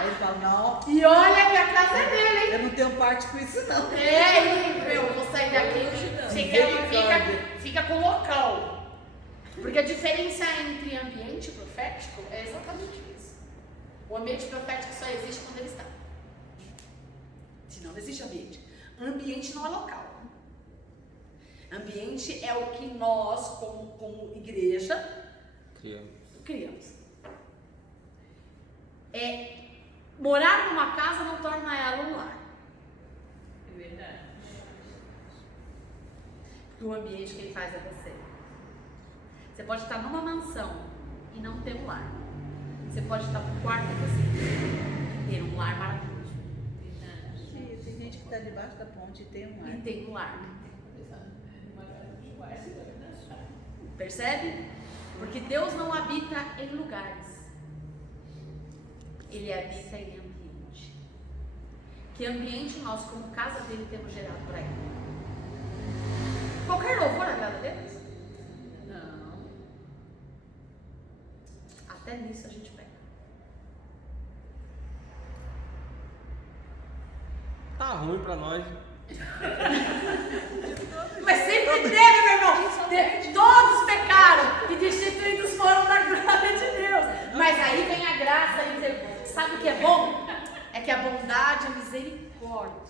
ele fala, não, E olha que a casa é dele. eu não tenho parte com isso não. Eu vou sair daqui. Fica com o local. Porque a diferença entre ambiente profético é exatamente isso. O ambiente profético só existe quando ele está. Senão não existe ambiente. Ambiente não é local. Ambiente é o que nós, como igreja, criamos. Morar numa casa não torna ela um lar. É verdade. Porque o ambiente que ele faz é você. Você pode estar numa mansão e não ter um lar. Você pode estar no quarto que você e ter um lar maravilhoso. Verdade. Tem gente que está debaixo da ponte e tem um ar. E tem um lar. Percebe? Porque Deus não habita em lugares. Ele habita em ambiente. Que ambiente nós, como casa dele, temos gerado para ele? Qualquer louvor agrada a Deus? Não. Até nisso a gente pega. Tá ruim pra nós. Mas sempre teve, meu irmão. Todos pecaram e destituídos foram da glória de Deus. Mas aí vem a graça e dizer, sabe o que é bom? É que a bondade, a misericórdia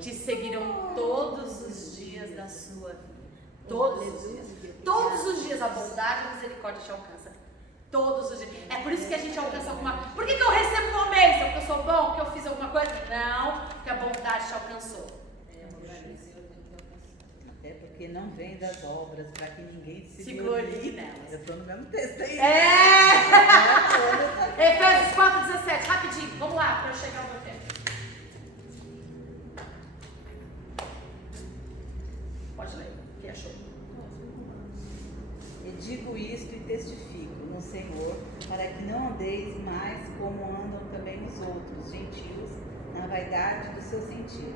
te seguirão todos os dias da sua vida. Todos os dias. Todos os dias a bondade e a misericórdia te alcança. Todos os dias. É por isso que a gente alcança alguma coisa. Por que eu recebo uma bênção? Porque eu sou bom? Porque eu fiz alguma coisa? Não, porque a bondade te alcançou. Até porque não vem das obras para que ninguém se glorie nelas. Eu estou no mesmo texto aí. Efésios 4,17, rapidinho, vamos lá, para eu chegar ao meu tempo. Pode ler, o que achou? E digo isto e testifico no Senhor, para que não andeis mais como andam também os outros gentios, na vaidade do seu sentido.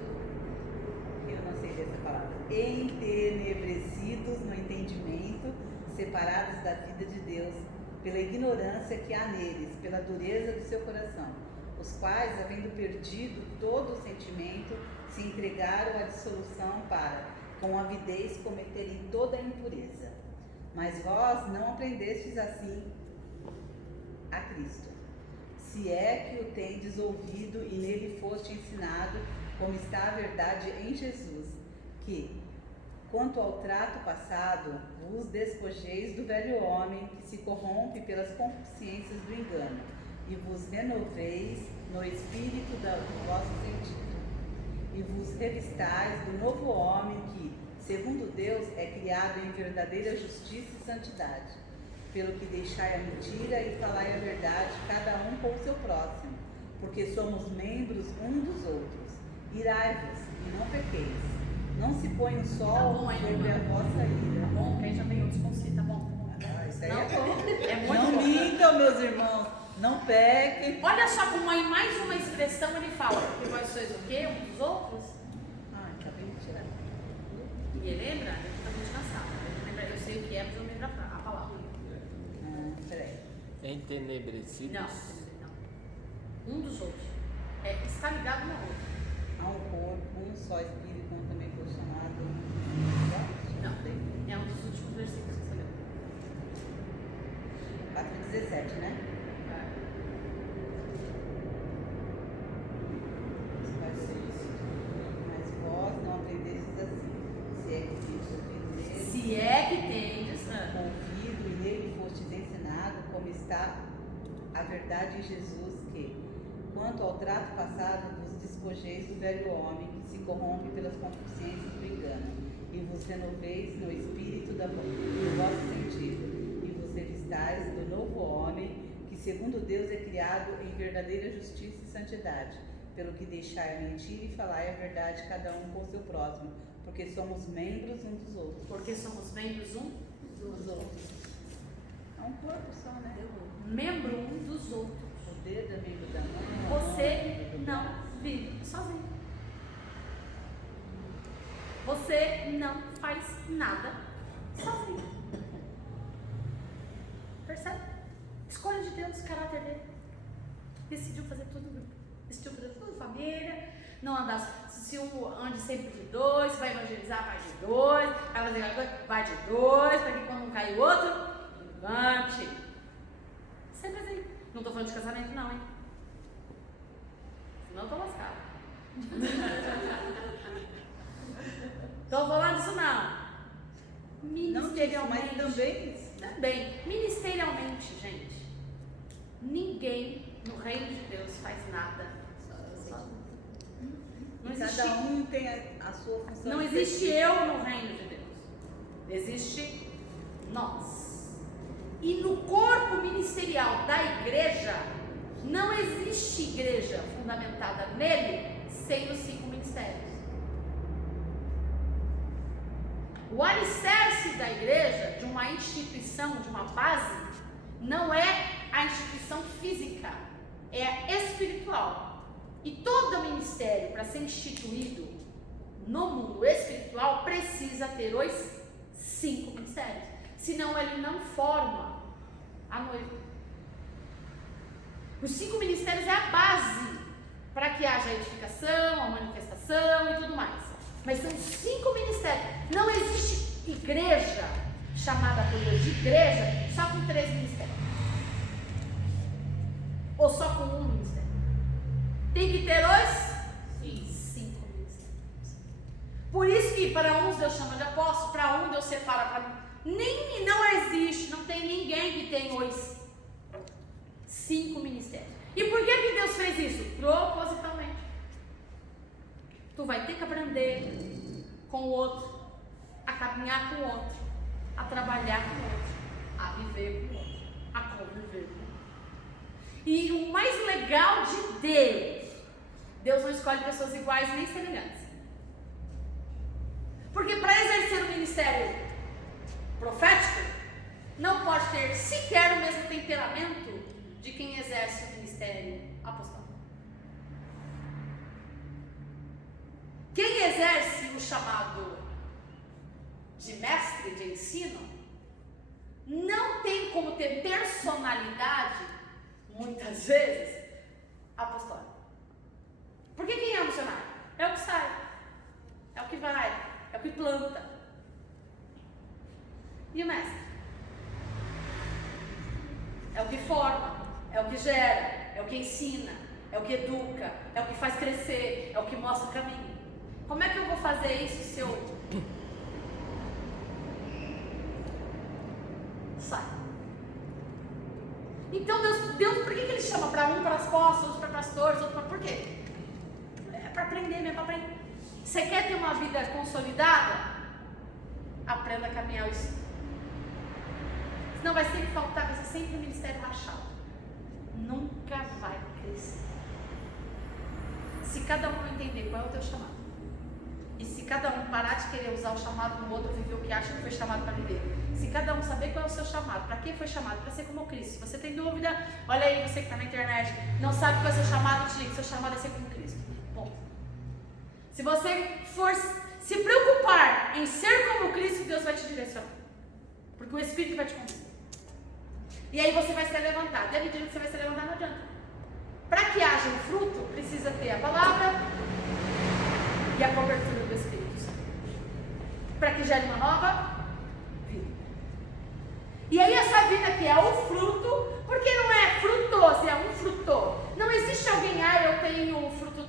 Eu não sei dessa palavra. Entenebrecidos no entendimento, separados da vida de Deus, pela ignorância que há neles, pela dureza do seu coração, os quais, havendo perdido todo o sentimento, se entregaram à dissolução para, com avidez, cometerem toda a impureza. Mas vós não aprendestes assim a Cristo, se é que o tendes ouvido e nele foste ensinado, como está a verdade em Jesus, que, quanto ao trato passado, vos despojeis do velho homem que se corrompe pelas concupiscências do engano, e vos renoveis no espírito do vosso sentido, e vos revistais do novo homem que, segundo Deus, é criado em verdadeira justiça e santidade, pelo que deixai a mentira e falai a verdade, cada um com o seu próximo, porque somos membros um dos outros. Irai-vos e não pequeis. Não se põe o sol sobre a vossa ira. Tá bom, que aí já vem outros conceitos, tá bom? Isso aí Não, é bom. é muito Não bom. mintam, meus irmãos. Não pequem. Olha só como aí mais uma expressão ele fala, porque vós sois o quê? Um dos outros? Acabei de tirar. Ninguém lembra? Eu também na sala. Eu sei o que é, mas eu lembro a palavra. Peraí. Entenebrecidos. Não. Um dos outros. Está ligado no outro. Há um corpo, um só espírito, como também foi chamado. Não. É um dos últimos versículos que você leu. 4:17, né? Isso vai ser isso. Mas vós não aprendestes assim. Se é que tendes ouvido nele. Se é que tendes. Ouvido e nele fostes ensinado, como está a verdade em Jesus, que, quanto ao trato passado, vos despojeis do velho homem, que se corrompe pelas concupiscências do engano, e vos renoveis no espírito do vosso sentido, e vos revistais do novo homem, que segundo Deus é criado em verdadeira justiça e santidade, pelo que deixai a mentira e falai a verdade, cada um com o seu próximo, porque somos membros um dos outros. Porque somos membros um Dos outros. É um corpo só, né? membro um dos outros. O dedo é membro da mão. Você não vive sozinho. Você não faz nada Sozinho. Percebe? Escolha de Deus, caráter dele. Decidiu fazer tudo grupo. Decidiu fazer tudo família. Não andar. Se um ande sempre de dois, vai evangelizar, vai de dois. Vai fazer alguma coisa, vai de dois. Para que quando um cai o outro, levante. Sempre assim. Não estou falando de casamento, não, hein? Senão eu estou lascada. Estou falando disso, não. Ministerialmente. Não disso, mas também. Ministerialmente, gente. Ninguém no reino de Deus faz nada sozinho. Não existe, cada um tem a sua função. não existe eu no reino de Deus. Existe nós. E no corpo ministerial da igreja, não existe igreja fundamentada nele sem os 5 ministérios. O alicerce da igreja, de uma instituição, de uma base, não é a instituição física, é a espiritual. E todo ministério, para ser instituído no mundo espiritual, precisa ter os 5 ministérios. Senão ele não forma a noiva. Os 5 ministérios é a base para que haja a edificação, a manifestação e tudo mais. Mas são 5 ministérios. Não existe igreja chamada por Deus de igreja só com 3 ministérios. Ou só com 1 ministério. Tem que ter os 5 ministérios. Por isso que para uns Deus chama de apóstolo, para um Deus separa para mim. Não existe, não tem ninguém que tem os 5 ministérios. E por que Deus fez isso? Propositalmente. Tu vai ter que aprender com o outro, a caminhar com o outro, a trabalhar com o outro, a viver com o outro, a conviver com o outro. E o mais legal de Deus não escolhe pessoas iguais nem semelhantes. Porque para exercer o ministério profético, não pode ter sequer o mesmo temperamento de quem exerce o ministério apostólico. Quem exerce o chamado de mestre de ensino não tem como ter personalidade, muitas vezes, apostólica. Porque quem é o missionário? É o que sai, é o que vai, é o que planta. E o mestre? É o que forma, é o que gera, é o que ensina, é o que educa, é o que faz crescer, é o que mostra o caminho. Como é que eu vou fazer isso se eu saio? Então Deus, por que ele chama para um para apóstolos, outro para pastores, outro para... Por quê? É para aprender mesmo, para aprender. Você quer ter uma vida consolidada? Aprenda a caminhar os 5. Senão vai sempre faltar, vai ser sempre um ministério rachado. Nunca vai crescer. Se cada um entender qual é o teu chamado, e se cada um parar de querer usar o chamado do outro, viver o que acha que foi chamado para viver, se cada um saber qual é o seu chamado, para que foi chamado, para ser como Cristo. Se você tem dúvida, olha aí, você que está na internet, não sabe qual é o seu chamado, te digo, seu chamado é ser como Cristo. Bom, se você for se preocupar em ser como Cristo, Deus vai te direcionar, porque o Espírito vai te conduzir. E aí você vai ser levantado. E à medida que você vai ser levantado, não adianta. Para que haja um fruto, precisa ter a palavra e a cobertura do Espírito Santo. Para que gere uma nova vida. E aí essa vida que é o fruto, porque não é frutoso, é um frutor. Não existe alguém, eu tenho o fruto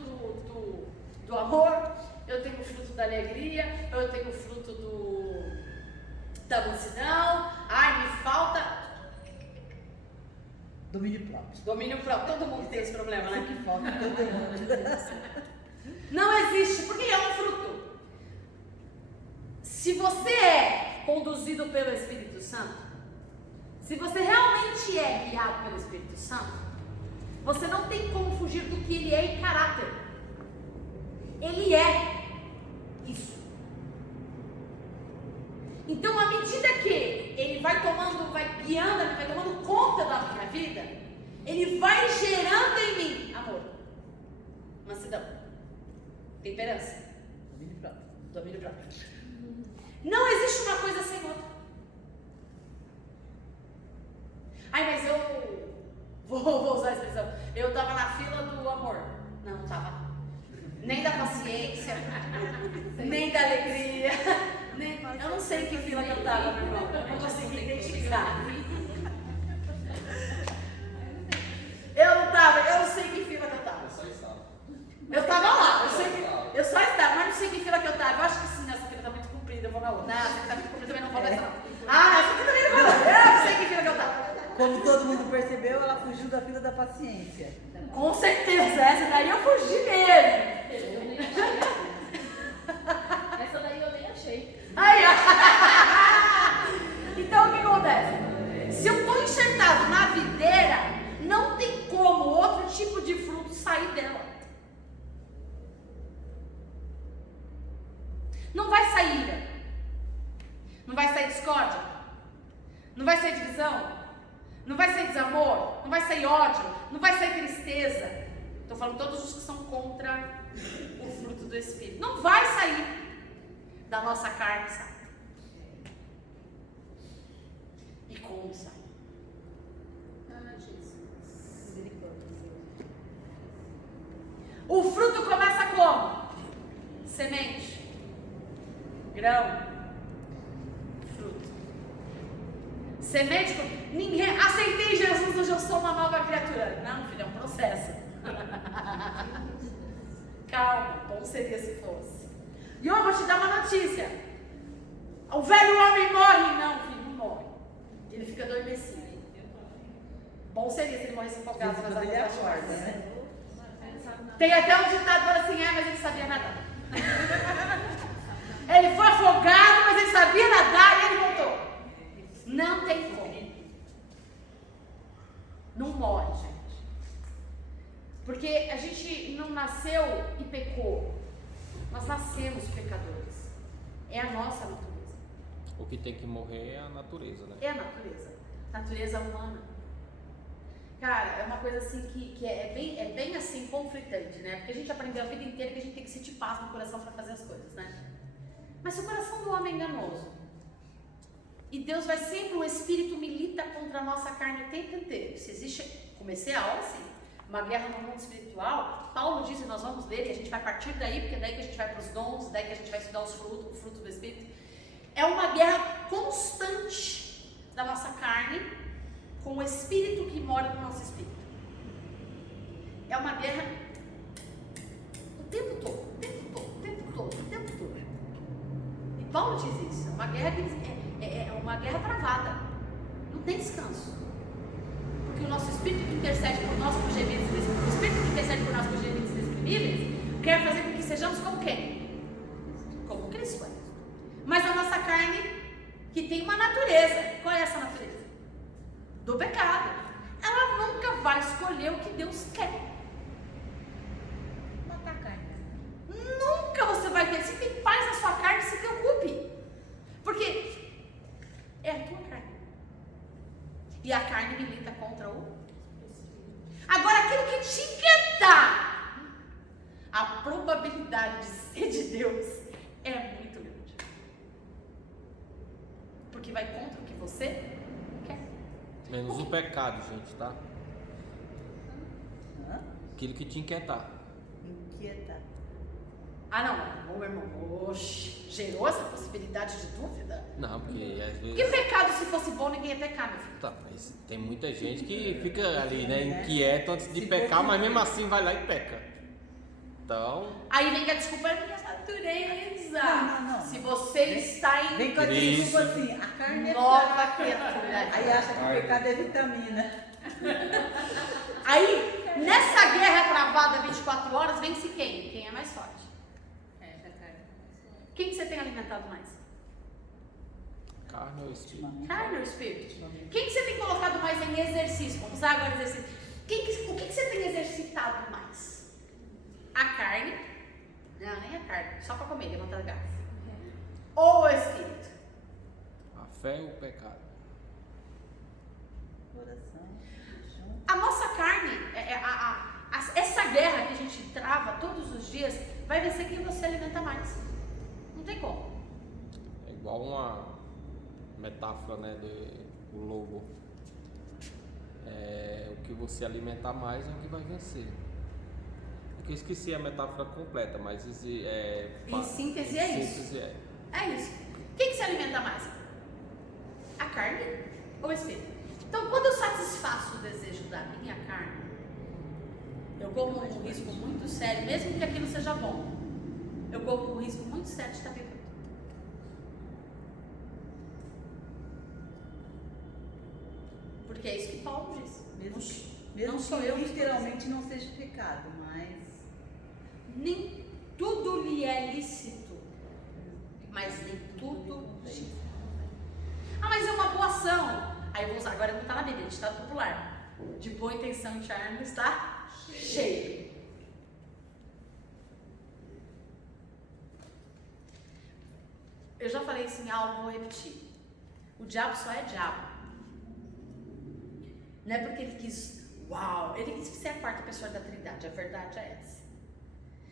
do amor, eu tenho o fruto da alegria, eu tenho o fruto da mansidão, me falta... Domínio próprio. Domínio próprio, todo mundo tem esse problema, né? Que falta todo mundo. Não existe, porque é um fruto. Se você é conduzido pelo Espírito Santo, se você realmente é guiado pelo Espírito Santo, você não tem como fugir do que ele é em caráter. Ele é isso. Então, à medida que ele vai guiando, ele vai tomando conta da minha vida, ele vai gerando em mim amor, mansidão, temperança, domínio próprio. Não existe uma coisa sem outra. Ai, mas eu vou usar a expressão. Eu tava na fila do amor. Não tava. Nem da paciência, nem da alegria. Eu não sei que fila que eu tava, meu irmão. Eu não consegui identificar. Eu não sei que fila que eu tava. Eu tava lá, eu só estava, mas não sei que fila que eu tava. Eu acho que sim, essa fila tá muito comprida, eu vou na outra. Não, essa aqui tá muito comprida, também não vou nessa não. Ah, essa aqui também não vou não. Eu não sei que fila que eu tava. Como todo mundo percebeu, ela fugiu da fila da paciência. Com certeza, essa daí eu fugi mesmo. Eu nem achei. Essa daí eu nem achei. Aí, ó. Então o que acontece? Se eu estou enxertado na videira, não tem como outro tipo de fruto sair dela. Não vai sair ira. Não vai sair discórdia. Não vai sair divisão. Não vai sair desamor. Não vai sair ódio. Não vai sair tristeza. Estou falando todos os que são contra o fruto do Espírito. Não vai sair da nossa carne, sabe? E como sai? Ah, Jesus. O fruto começa como? Semente, grão, fruto. Semente, ninguém, aceitei Jesus, hoje eu sou uma nova criatura. Não, filho, é um processo. Calma, bom seria se fosse. E eu vou te dar uma notícia. O velho homem morre? Não, filho, não morre. Ele fica adormecido. Bom seria se ele morresse afogado nas águas Ele da acorda, chuva. né? Tem até um ditado que fala assim, mas ele sabia nadar. Ele foi afogado, mas ele sabia nadar e ele voltou. Não tem como. Não morre, gente. Porque a gente não nasceu e pecou. Nós nascemos pecadores. É a nossa natureza. O que tem que morrer é a natureza, né? É a natureza. Natureza humana. Cara, é uma coisa assim que é bem assim conflitante, né? Porque a gente aprendeu a vida inteira que a gente tem que sentir paz no coração para fazer as coisas, né? Mas se o coração do homem é enganoso, e Deus vai sempre, o Espírito milita contra a nossa carne o tempo inteiro. Se existe, comecei a aula assim, uma guerra no mundo espiritual, Paulo diz, e nós vamos ler, e a gente vai partir daí, porque é daí que a gente vai para os dons, daí que a gente vai estudar os frutos, o fruto do Espírito. É uma guerra constante da nossa carne com o Espírito que mora no nosso Espírito. É uma guerra o tempo todo, o tempo todo, o tempo todo, o tempo todo. E Paulo diz isso, é uma guerra, é uma guerra travada, não tem descanso. Porque o nosso Espírito que intercede por nós com gemidos inexprimíveis, o Espírito que intercede por nós com gemidos inexprimíveis, quer fazer com que sejamos como quem? Como Cristo. Mas a nossa carne, que tem uma natureza, qual é essa natureza? Do pecado. Ela nunca vai escolher o que Deus quer. Matar a carne. Nunca você vai ter. Se tem paz na sua carne, se preocupe. Porque é a tua carne. E a carne milita contra o. Agora, aquilo que te inquietar, a probabilidade de ser de Deus é muito grande. Porque vai contra o que você quer. Menos o pecado, gente, tá? Hã? Aquilo que te inquietar. Inquieta. Ah, não, meu irmão, oxe, gerou essa possibilidade de dúvida? Não, porque às vezes... Que pecado, se fosse bom, ninguém ia pecar, meu filho. Tá, mas tem muita gente que fica ali, né, inquieta antes de Se pecar, fosse mas bom. mesmo assim vai lá e peca. Então, Aí vem com a desculpa, é minha natureza. Não. Se você está em Vem com a Cristo. desculpa assim, a carne é nova fraca. criatura. Aí acha que o pecado é vitamina. Aí, nessa guerra travada 24 horas, vence quem? Quem é mais forte. Essa carne. Quem que você tem alimentado mais? carne ou espírito? Carne ou espírito? Quem que você tem colocado mais em exercício? Vamos usar agora exercício. O que você tem exercitado mais? A carne? Não, nem a carne. Só para comer, levantar gás. Ou o espírito? A fé ou o pecado? Coração. A nossa carne, essa guerra que a gente trava todos os dias, vai vencer quem você alimenta mais. Não tem como. É igual uma metáfora, né, do lobo. o que você alimentar mais é o que vai vencer. É que eu esqueci a metáfora completa, mas Em síntese é isso. É isso. O que se alimenta mais? A carne ou o espírito? Então, quando eu satisfaço o desejo da minha carne, eu corro um risco muito sério, mesmo que aquilo seja bom, eu corro um risco muito sério de estar pecando. Porque é isso que Paulo diz. Mesmo não sou que eu que literalmente não seja pecado, mas nem tudo lhe é lícito, mas nem tudo lhe. Mas é uma boa ação. Aí eu vou usar, agora não está na Bíblia, ditado popular. De boa intenção e charme está cheio. Eu já falei isso em aula, vou repetir. O diabo só é diabo. Não é porque ele quis, ele quis ser a quarta pessoa da Trindade, a verdade é essa.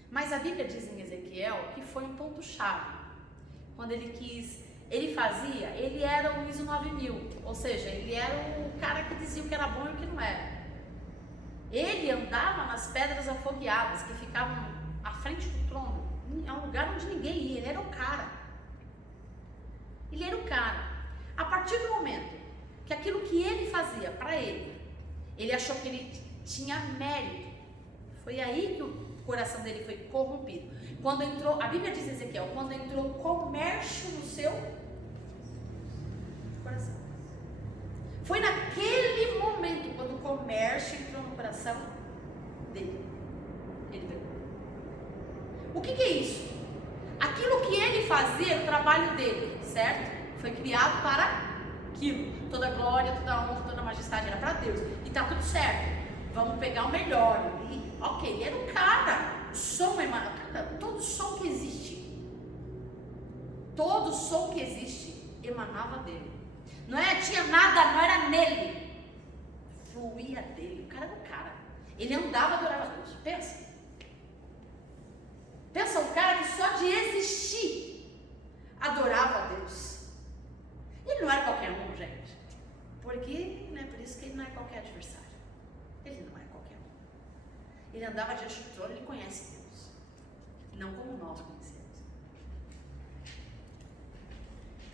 Mas a Bíblia diz em Ezequiel que foi um ponto-chave. Quando ele era o ISO 9000, ou seja, ele era o cara que dizia o que era bom e o que não era. Ele andava nas pedras afogueadas que ficavam à frente do trono. É um lugar onde ninguém ia, ele era o cara. Ele era o cara. A partir do momento que aquilo que ele fazia para ele achou que ele tinha mérito, foi aí que o coração dele foi corrompido. Quando entrou, a Bíblia diz em Ezequiel, quando entrou o comércio no seu coração. Foi naquele momento, quando o comércio entrou no coração dele. Ele pegou. O que é isso? Aquilo que ele fazia, o trabalho dele, certo? Foi criado para aquilo. Toda glória, toda honra, toda majestade era para Deus. E tá tudo certo. Vamos pegar o melhor. Ok, ele era um cara. O som emanava. Todo som que existe. Todo som que existe emanava dele. Não tinha nada, não era nele. Fluía dele. O cara era o cara. Ele andava e adorava a Deus. Pensa um cara que só de existir adorava a Deus. Ele não era qualquer um, gente. Porque, por isso que ele não é qualquer adversário. Ele não é qualquer um. Ele andava diante do trono, ele conhece Deus. Não como nós conhecemos.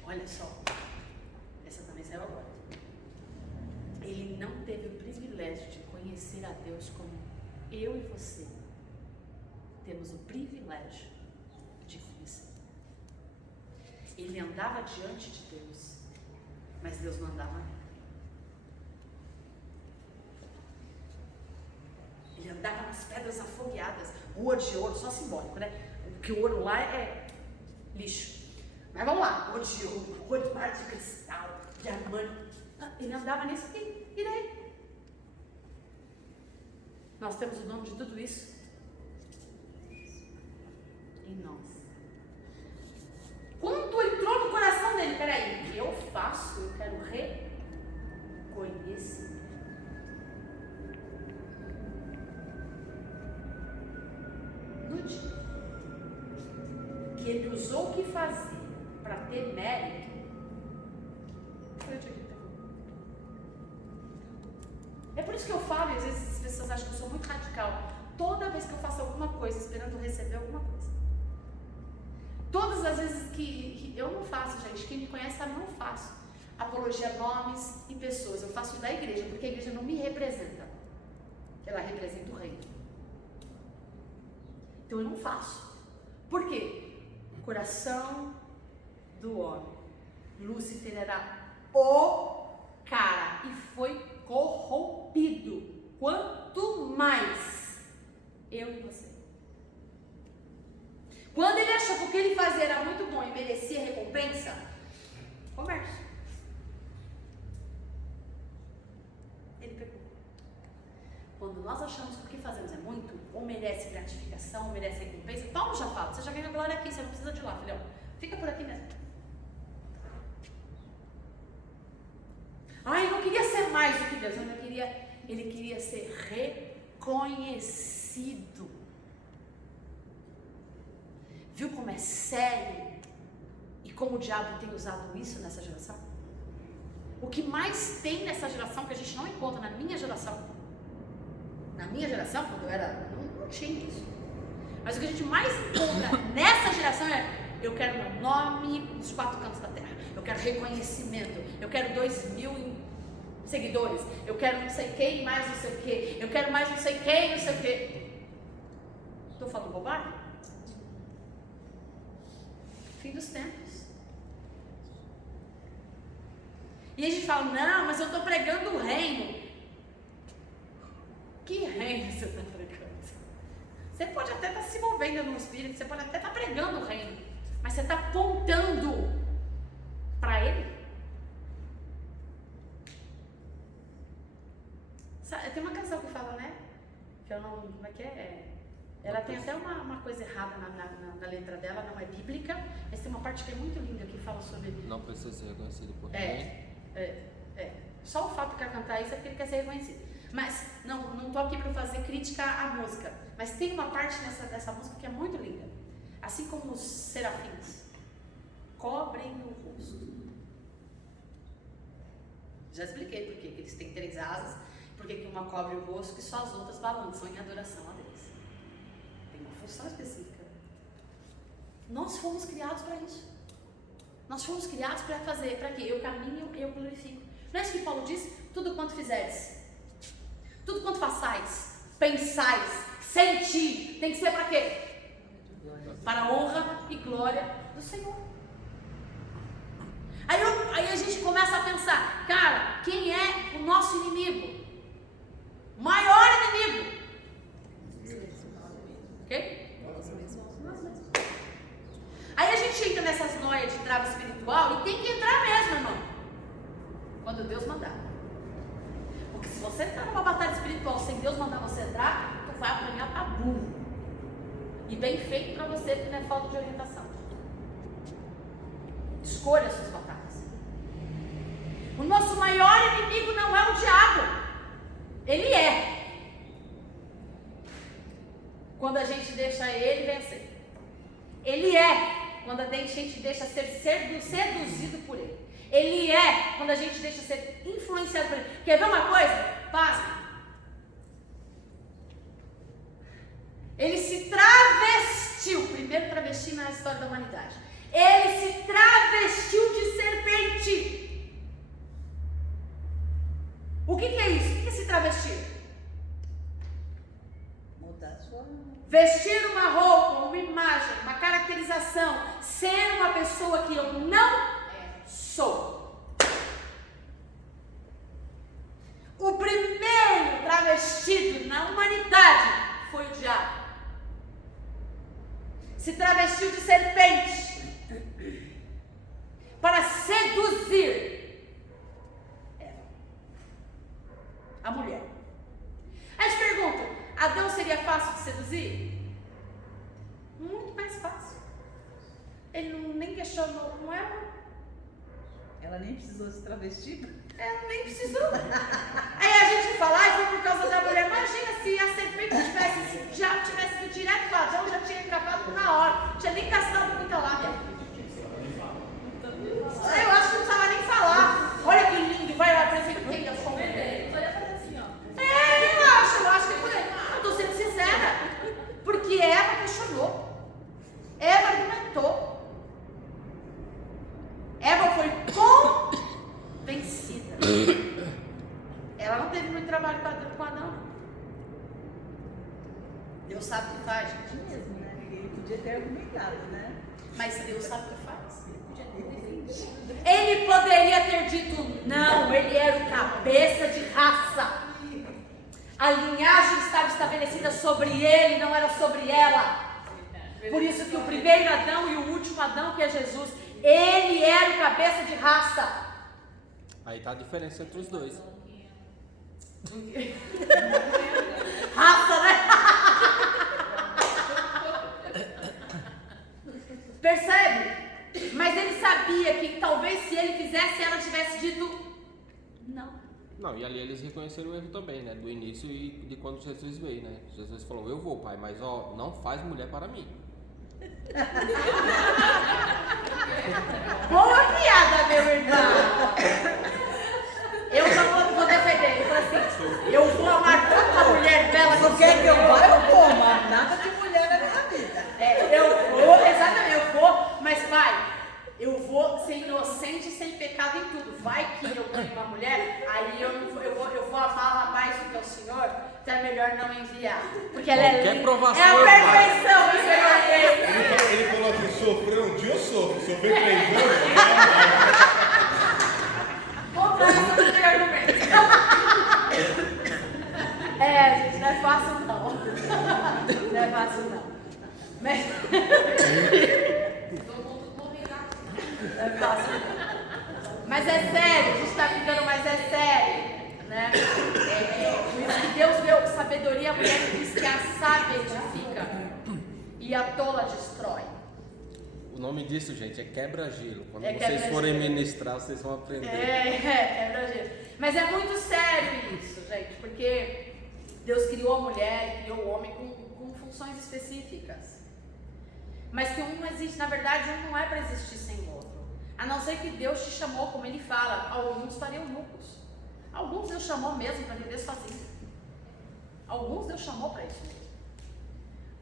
Olha só. Essa também saiu agora. Ele não teve o privilégio de conhecer a Deus como eu e você temos o privilégio de conhecer. Ele andava diante de Deus, mas Deus não andava nele. Ele andava nas pedras afogueadas, rua de ouro, só simbólico, né? Porque o ouro lá é lixo. Mas vamos lá, rua de ouro, rua de mar de cristal, diamante. Ele andava nisso aqui, e daí? Nós temos o dono de tudo isso em nós. Quando entrou no coração dele, peraí, o que eu faço? Eu quero reconhecer. No dia que ele usou o que fazia para ter mérito, foi o dia que ele pegou. É por isso que eu falo, e às vezes as pessoas acham que eu sou muito radical. Toda vez que eu faço alguma coisa esperando receber alguma coisa. Todas as vezes que eu não faço, gente, quem me conhece sabe, eu não faço apologia a nomes e pessoas. Eu faço da igreja, porque a igreja não me representa. Ela representa o reino. Então eu não faço. Por quê? O coração do homem. Lúcifer era o cara e foi corrompido. Quanto mais eu e você. Quando ele achou que o que ele fazia era muito bom e merecia recompensa, comércio. Ele pegou. Quando nós achamos que o que fazemos é muito, ou merece gratificação, ou merece recompensa, Paulo já fala, você já ganhou glória aqui, você não precisa de lá, filhão. Fica por aqui mesmo. Ele não queria ser mais do que Deus, ele queria ser reconhecido. Viu como é sério e como o diabo tem usado isso nessa geração? O que mais tem nessa geração que a gente não encontra na minha geração. Na minha geração, quando eu era, não tinha isso. Mas o que a gente mais encontra nessa geração é: eu quero meu nome nos 4 cantos da terra. Eu quero reconhecimento. Eu quero 2.000 seguidores. Eu quero não sei quem, mais não sei o que. Eu quero mais não sei quem, não sei o que. Estou falando bobagem? Fim dos tempos. E a gente fala: não, mas eu estou pregando o reino. Que reino você está pregando? Você pode até estar se movendo no espírito, você pode até estar pregando o reino, mas você está apontando para ele? Tem uma canção que fala, né? Que eu não. Como é que é? Ela tem até uma coisa errada na letra dela, não é bíblica, mas tem uma parte que é muito linda que fala sobre. Não precisa ser reconhecido por ninguém. Só o fato de cantar isso é porque ele quer ser reconhecido. Mas não estou aqui para fazer crítica à música, mas tem uma parte dessa música que é muito linda. Assim como os serafins cobrem o rosto. Já expliquei por que eles têm 3 asas, porque que uma cobre o rosto que só as outras balançam em adoração a Deus. Tem uma função específica. Nós fomos criados para isso. Nós fomos criados para fazer, para quê? Eu caminho, eu glorifico. Não é isso que Paulo diz? Tudo quanto fizeres, tudo quanto façais, pensais, senti, tem que ser para quê? Para a honra e glória do Senhor. Aí a gente começa a pensar: cara, quem é o nosso inimigo? O maior inimigo? Ok? Aí a gente entra nessas noias de trava espiritual e tem que entrar mesmo, irmão. Quando Deus mandar. Porque se você entrar numa batalha espiritual sem Deus mandar você entrar, tu vai apanhar pra burro. E bem feito pra você, que não é falta de orientação. Escolha as suas batalhas. O nosso maior inimigo não é o diabo. Ele é. Quando a gente deixa ele vencer. Ele é. Quando a gente deixa ser seduzido por ele. Ele é quando a gente deixa ser influenciado por ele. Quer ver uma coisa? Pasme. Ele se travestiu. Primeiro travesti na história da humanidade. Ele se travestiu de serpente. O que é isso? O que é se travestir? Mudar sua... Vestir uma roupa, uma imagem, uma caracterização. Ser uma pessoa que eu não sou. O primeiro travestido na humanidade foi o diabo. Se travestiu de serpente para seduzir a mulher. Aí te pergunto: Adão seria fácil de seduzir? Muito mais fácil. Ele nem questionou com ela. Ela nem precisou se travestir? Ela nem precisou. Aí a gente fala: foi por causa da mulher. Imagina se a serpente tivesse, se o diabo tivesse ido direto para Adão, já tinha acabado na hora. Não tinha nem castrado muita lábia. Eu acho que não precisava nem falar. Olha que lindo, vai lá, apresentei a sua mulher. Eu acho que foi. Eu estou sendo sincera. Porque Eva questionou. Eva argumentou. Eva foi convencida. Ela não teve muito trabalho com Adão. Deus sabe o que faz, gente. Mesmo, né? Ele podia ter argumentado, né? Mas Deus sabe o que faz. Ele poderia ter dito não. Ele era o cabeça de raça. A linhagem estava estabelecida sobre ele, não era sobre ela. Por isso que o primeiro Adão e o último Adão, que é Jesus, ele era o cabeça de raça. Aí tá a diferença entre os dois. Raça, né? Percebe? Mas ele sabia que talvez se ele fizesse, ela tivesse dito não. Não, e ali eles reconheceram o erro também, né? Do início e de quando Jesus veio, né? Jesus falou: eu vou, pai, mas ó, não faz mulher para mim. Boa piada, meu irmão. vou ser inocente e sem pecado em tudo. Vai que eu ganho uma mulher, aí eu vou amá-la mais do que o Senhor, então é melhor não enviar. Porque ela Qualquer é provação é a eu perfeição que o Senhor fez. Ele falou assim, sofreu um dia eu sofrer 3 anos. Contra essa não tem argumento. Gente, não é fácil não. Não é fácil não. Mas... Não é fácil não. Mas é sério, a gente está ficando, mas é sério. Né? Por isso que Deus deu sabedoria, a mulher diz que a sábia edifica e a tola destrói. O nome disso, gente, é quebra-gelo. Quando É vocês quebra-gelo. forem ministrar, vocês vão aprender. Quebra-gelo. Mas é muito sério isso, gente, porque Deus criou a mulher e criou o homem com funções específicas. Mas que um não existe, na verdade, um não é para existir sem o outro. A não ser que Deus te chamou, como ele fala, alguns para eunucos. Alguns Deus chamou mesmo para viver sozinho. Alguns Deus chamou para isso mesmo.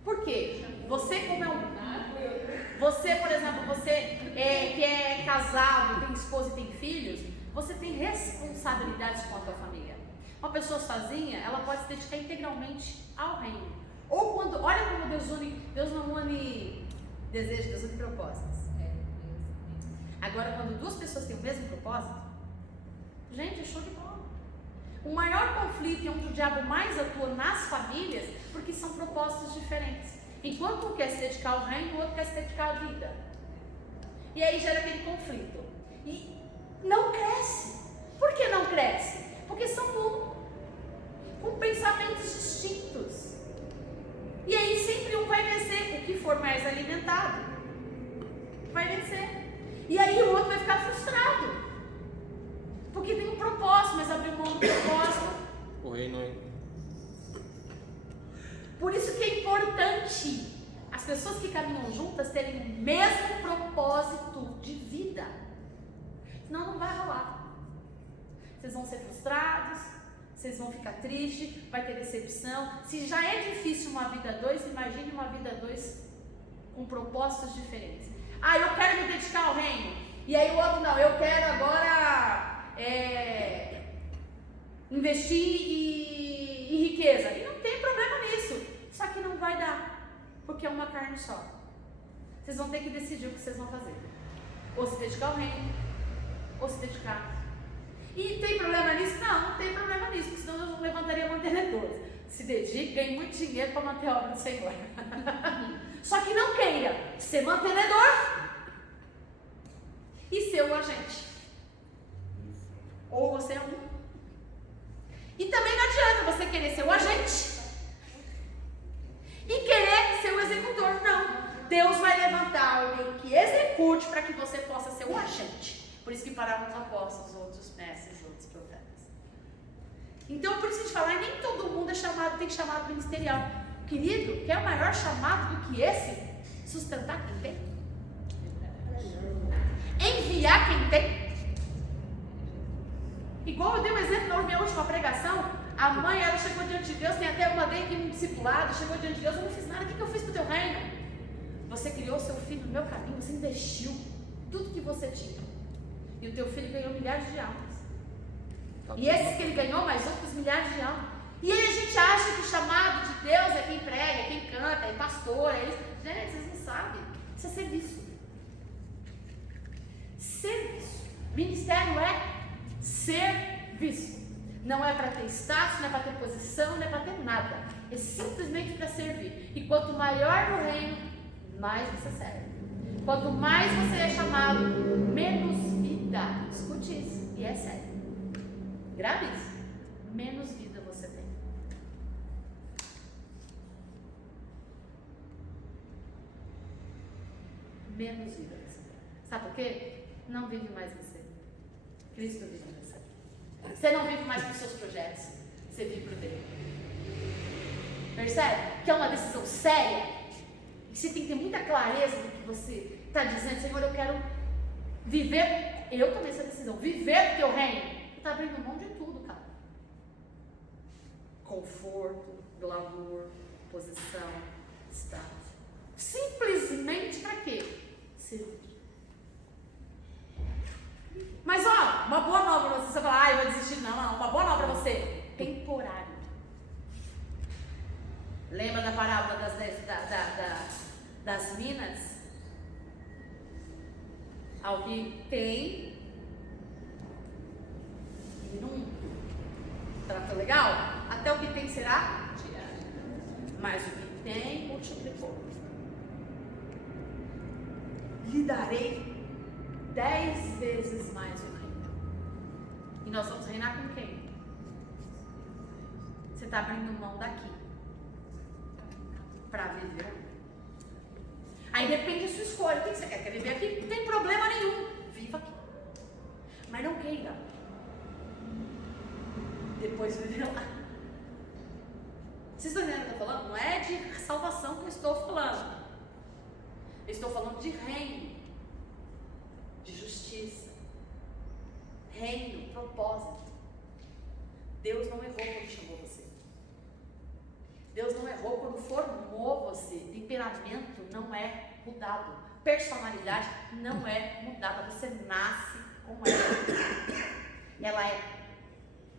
Por quê? Você, como é você, por exemplo, você que é casado, tem esposa e tem filhos, você tem responsabilidades com a tua família. Uma pessoa sozinha, ela pode se dedicar integralmente ao reino. Ou quando, olha como Deus não une desejos, Deus une propósitos. Agora, quando duas pessoas têm o mesmo propósito, gente, é show de bola. O maior conflito e onde o diabo mais atua nas famílias, porque são propósitos diferentes. Enquanto um quer se dedicar ao reino, o outro quer se dedicar à vida. E aí gera aquele conflito. E não cresce. Por que não cresce? Porque são um, com pensamentos distintos. E aí sempre um vai vencer. O que for mais alimentado vai vencer. E aí o outro vai ficar frustrado. Porque tem um propósito, mas abriu mão do propósito. O reino é... Por isso que é importante as pessoas que caminham juntas terem o mesmo propósito de vida. Senão não vai rolar. Vocês vão ser frustrados, vocês vão ficar tristes, vai ter decepção. Se já é difícil uma vida a dois, imagine uma vida a dois com propósitos diferentes. Eu quero me dedicar ao reino. E aí o outro não, eu quero agora investir em riqueza. E não tem problema nisso. Só que não vai dar, porque é uma carne só. Vocês vão ter que decidir o que vocês vão fazer. Ou se dedicar ao reino, ou se dedicar. E tem problema nisso? Não tem problema nisso, porque senão eu não levantaria mantenedores. Se dedique, ganhe muito dinheiro para manter a obra do Senhor. Só que não queira ser mantenedor e ser o agente. Ou você é um. E também não adianta você querer ser o agente e querer ser o executor. Não. Deus vai levantar alguém que execute para que você possa ser o agente. Por isso que pararam os apóstolos, outros mestres, outros profetas. Então, por isso que a gente fala, nem todo mundo é chamado, tem chamado ministerial. Querido, quer o maior chamado do que esse? Sustentar quem tem? Enviar quem tem? Igual eu dei um exemplo na minha última pregação, a mãe, ela chegou diante de Deus, tem até uma dei aqui um discipulado, chegou diante de Deus, eu não fiz nada, o que eu fiz para o teu reino? Você criou seu filho no meu caminho, você investiu tudo que você tinha. E o teu filho ganhou milhares de almas. E esses que ele ganhou, mais outros milhares de almas. E aí a gente acha que o chamado de Deus é quem prega, é quem canta, é pastor, é isso. Gente, vocês não sabem. Isso é serviço. Serviço. Ministério é serviço. Não é para ter status, não é para ter posição, não é para ter nada. É simplesmente para servir. E quanto maior o reino, mais você serve. Quanto mais você é chamado, menos vida. Escute isso. E é sério. Grave isso. Menos vida você tem. Menos vida você tem. Sabe por quê? Não vive mais você. Cristo vive em você. Você não vive mais para os seus projetos. Você vive para o dele. Percebe? Que é uma decisão séria. E você tem que ter muita clareza do que você está dizendo. Senhor, eu quero viver. Eu tomei essa decisão. Viver o teu reino. E está abrindo mão de tudo, cara. Conforto, glamour, posição, status. Simplesmente para quê? Servir. você? Temporário. Lembra da parábola das minas? Ao que tem e não trata legal? Até o que tem será tirado. Mas o que tem multiplicou. Lhe darei 10 vezes mais o reino. E nós vamos reinar com quem? Você está abrindo mão daqui para viver. Aí depende da sua escolha. O que você quer? Quer viver aqui? Não tem problema nenhum. Viva aqui. Mas não queira depois viver lá. Vocês estão entendendo o que eu estou falando? Não é de salvação que eu estou falando. Eu estou falando de reino, de justiça, reino, propósito. Deus não errou quando chamou você. Deus não errou quando formou você. Temperamento não é mudado. Personalidade não é mudada. Você nasce com ela. Ela é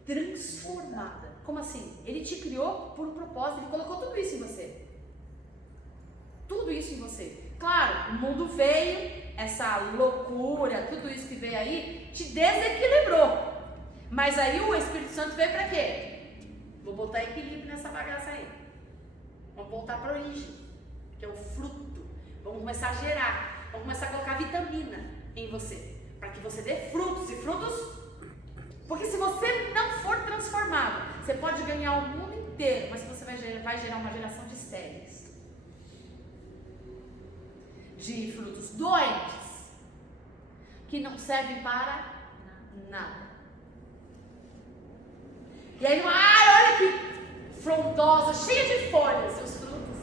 transformada. Como assim? Ele te criou por um propósito. Ele colocou tudo isso em você. Tudo isso em você. Claro, o mundo veio, essa loucura, tudo isso que veio aí, te desequilibrou. Mas aí o Espírito Santo veio para quê? Vou botar equilíbrio nessa bagaça aí. Vamos voltar para a origem, que é o fruto. Vamos começar a gerar. Vamos começar a colocar vitamina em você, para que você dê frutos e frutos. Porque se você não for transformado, você pode ganhar o mundo inteiro, mas você vai gerar uma geração de estéreis. De frutos doentes, que não servem para nada. E aí, olha que frondosa, cheia de folhas, seus frutos.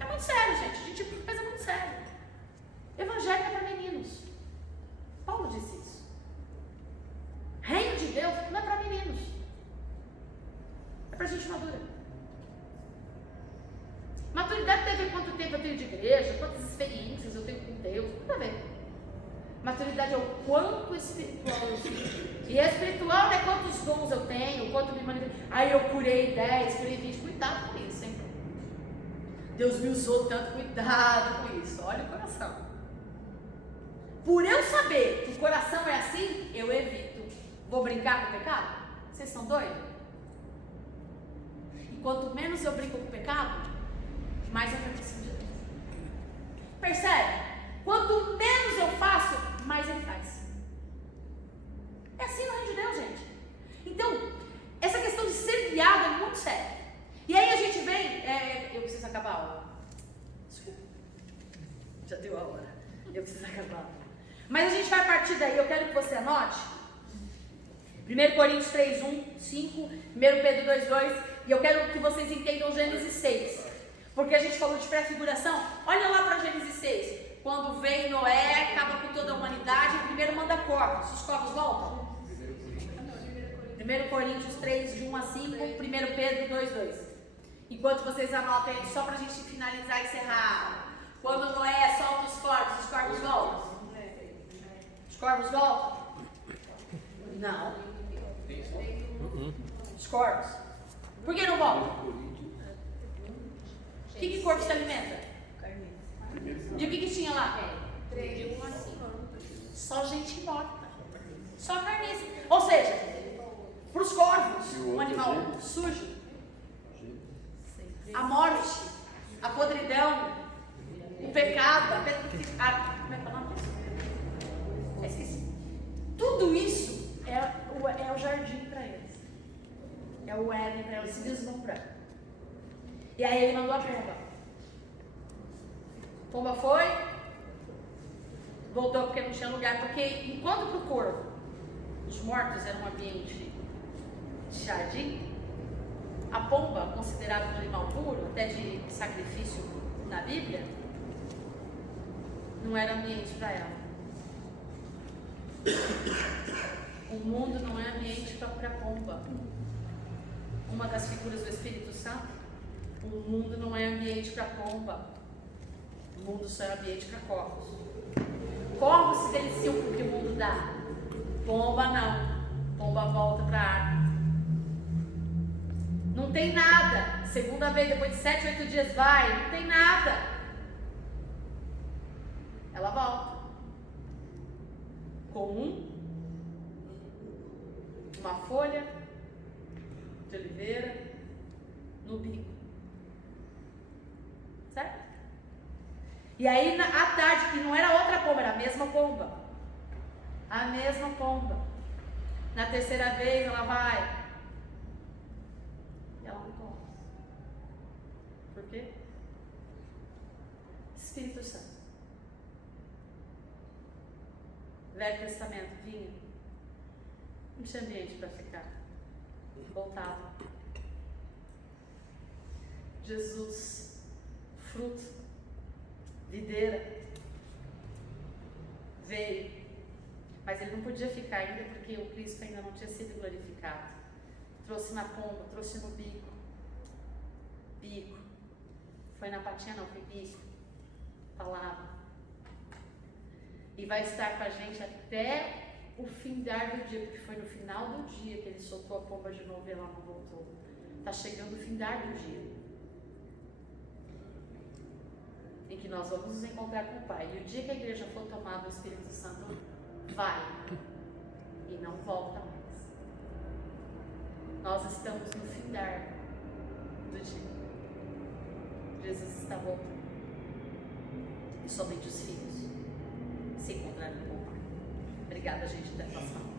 É muito sério, gente. A gente pensa muito sério. Evangelho é para meninos. Paulo disse isso. Reino de Deus não é para meninos. É para gente madura. Maturidade tem a ver quanto tempo eu tenho de igreja, quantas experiências eu tenho com Deus, não tem a ver. Maturidade é o quanto espiritual eu sou. E espiritual não é quantos dons eu tenho, quanto me manifesto. Aí eu curei 10, curei 20, cuidado com isso, hein? Deus me usou tanto, cuidado com isso. Olha o coração. Por eu saber que o coração é assim, eu evito. Vou brincar com o pecado? Vocês são doidos? E quanto menos eu brinco com o pecado, mais eu me aproximo de Deus. Percebe? Quanto menos eu faço, mais Ele faz. É assim no reino de Deus, gente. Então, essa questão de ser guiado é muito séria. E aí a gente vem... eu preciso acabar a aula. Desculpa. Já deu a hora. Eu preciso acabar a aula. Mas a gente vai partir daí. Eu quero que você anote. 1 Coríntios 3, 1, 5. 1 Pedro 2, 2. E eu quero que vocês entendam Gênesis 6. Porque a gente falou de pré-figuração. Olha lá para Gênesis 6. Quando vem Noé, acaba com toda a humanidade, primeiro manda corvos. Os corvos voltam? 1 Coríntios 3, de 1 a 5, 1 Pedro 2, 2. Enquanto vocês anotem aí, só para a gente finalizar e encerrar. Quando Noé solta os corvos voltam? Os corvos voltam? Não. Os corvos. Por que não voltam? O que corvo se alimenta? E o que tinha lá? Só gente morta. Só carniça. Ou seja, para os corvos, um animal sujo, a morte, a podridão, o pecado, a petrificar. Como é que é o nome disso? Esqueci. Tudo isso é o jardim para eles. É o Éden para eles se deslumbrar. E aí ele mandou a pomba. Pomba foi, voltou porque não tinha lugar. Porque enquanto para o corvo os mortos eram um ambiente de jardim, a pomba, considerada um animal puro, até de sacrifício na Bíblia, não era ambiente para ela. O mundo não é ambiente para a pomba. Uma das figuras do Espírito Santo. O mundo não é ambiente para pomba. O mundo só é ambiente para corvos. Corvos se deliciam com o que o mundo dá. Pomba não. pomba volta para a arca. Não tem nada. Segunda vez, depois de 7, 8 dias, vai. Não tem nada. Ela volta. Com uma folha de oliveira no bico. Certo? E aí, à tarde, que não era outra pomba, era a mesma pomba. A mesma pomba. Na terceira vez, ela vai. E ela não come. Por quê? Espírito Santo. Velho Testamento, vinha. Não tinha ambiente para ficar. Voltava. Jesus, fruto, videira, veio. Mas ele não podia ficar ainda porque o Cristo ainda não tinha sido glorificado. Trouxe na pomba, trouxe no bico. Bico. Foi na patinha não, foi bico. Palavra. E vai estar com a gente até o findar do dia, porque foi no final do dia que ele soltou a pomba de novo e ela não voltou. Está chegando o findar do dia, em que nós vamos nos encontrar com o Pai. E o dia que a igreja for tomada do Espírito Santo, vai e não volta mais. Nós estamos no findar do dia. Jesus está voltando. E somente os filhos se encontraram com o Pai. Obrigada, gente, até a próxima.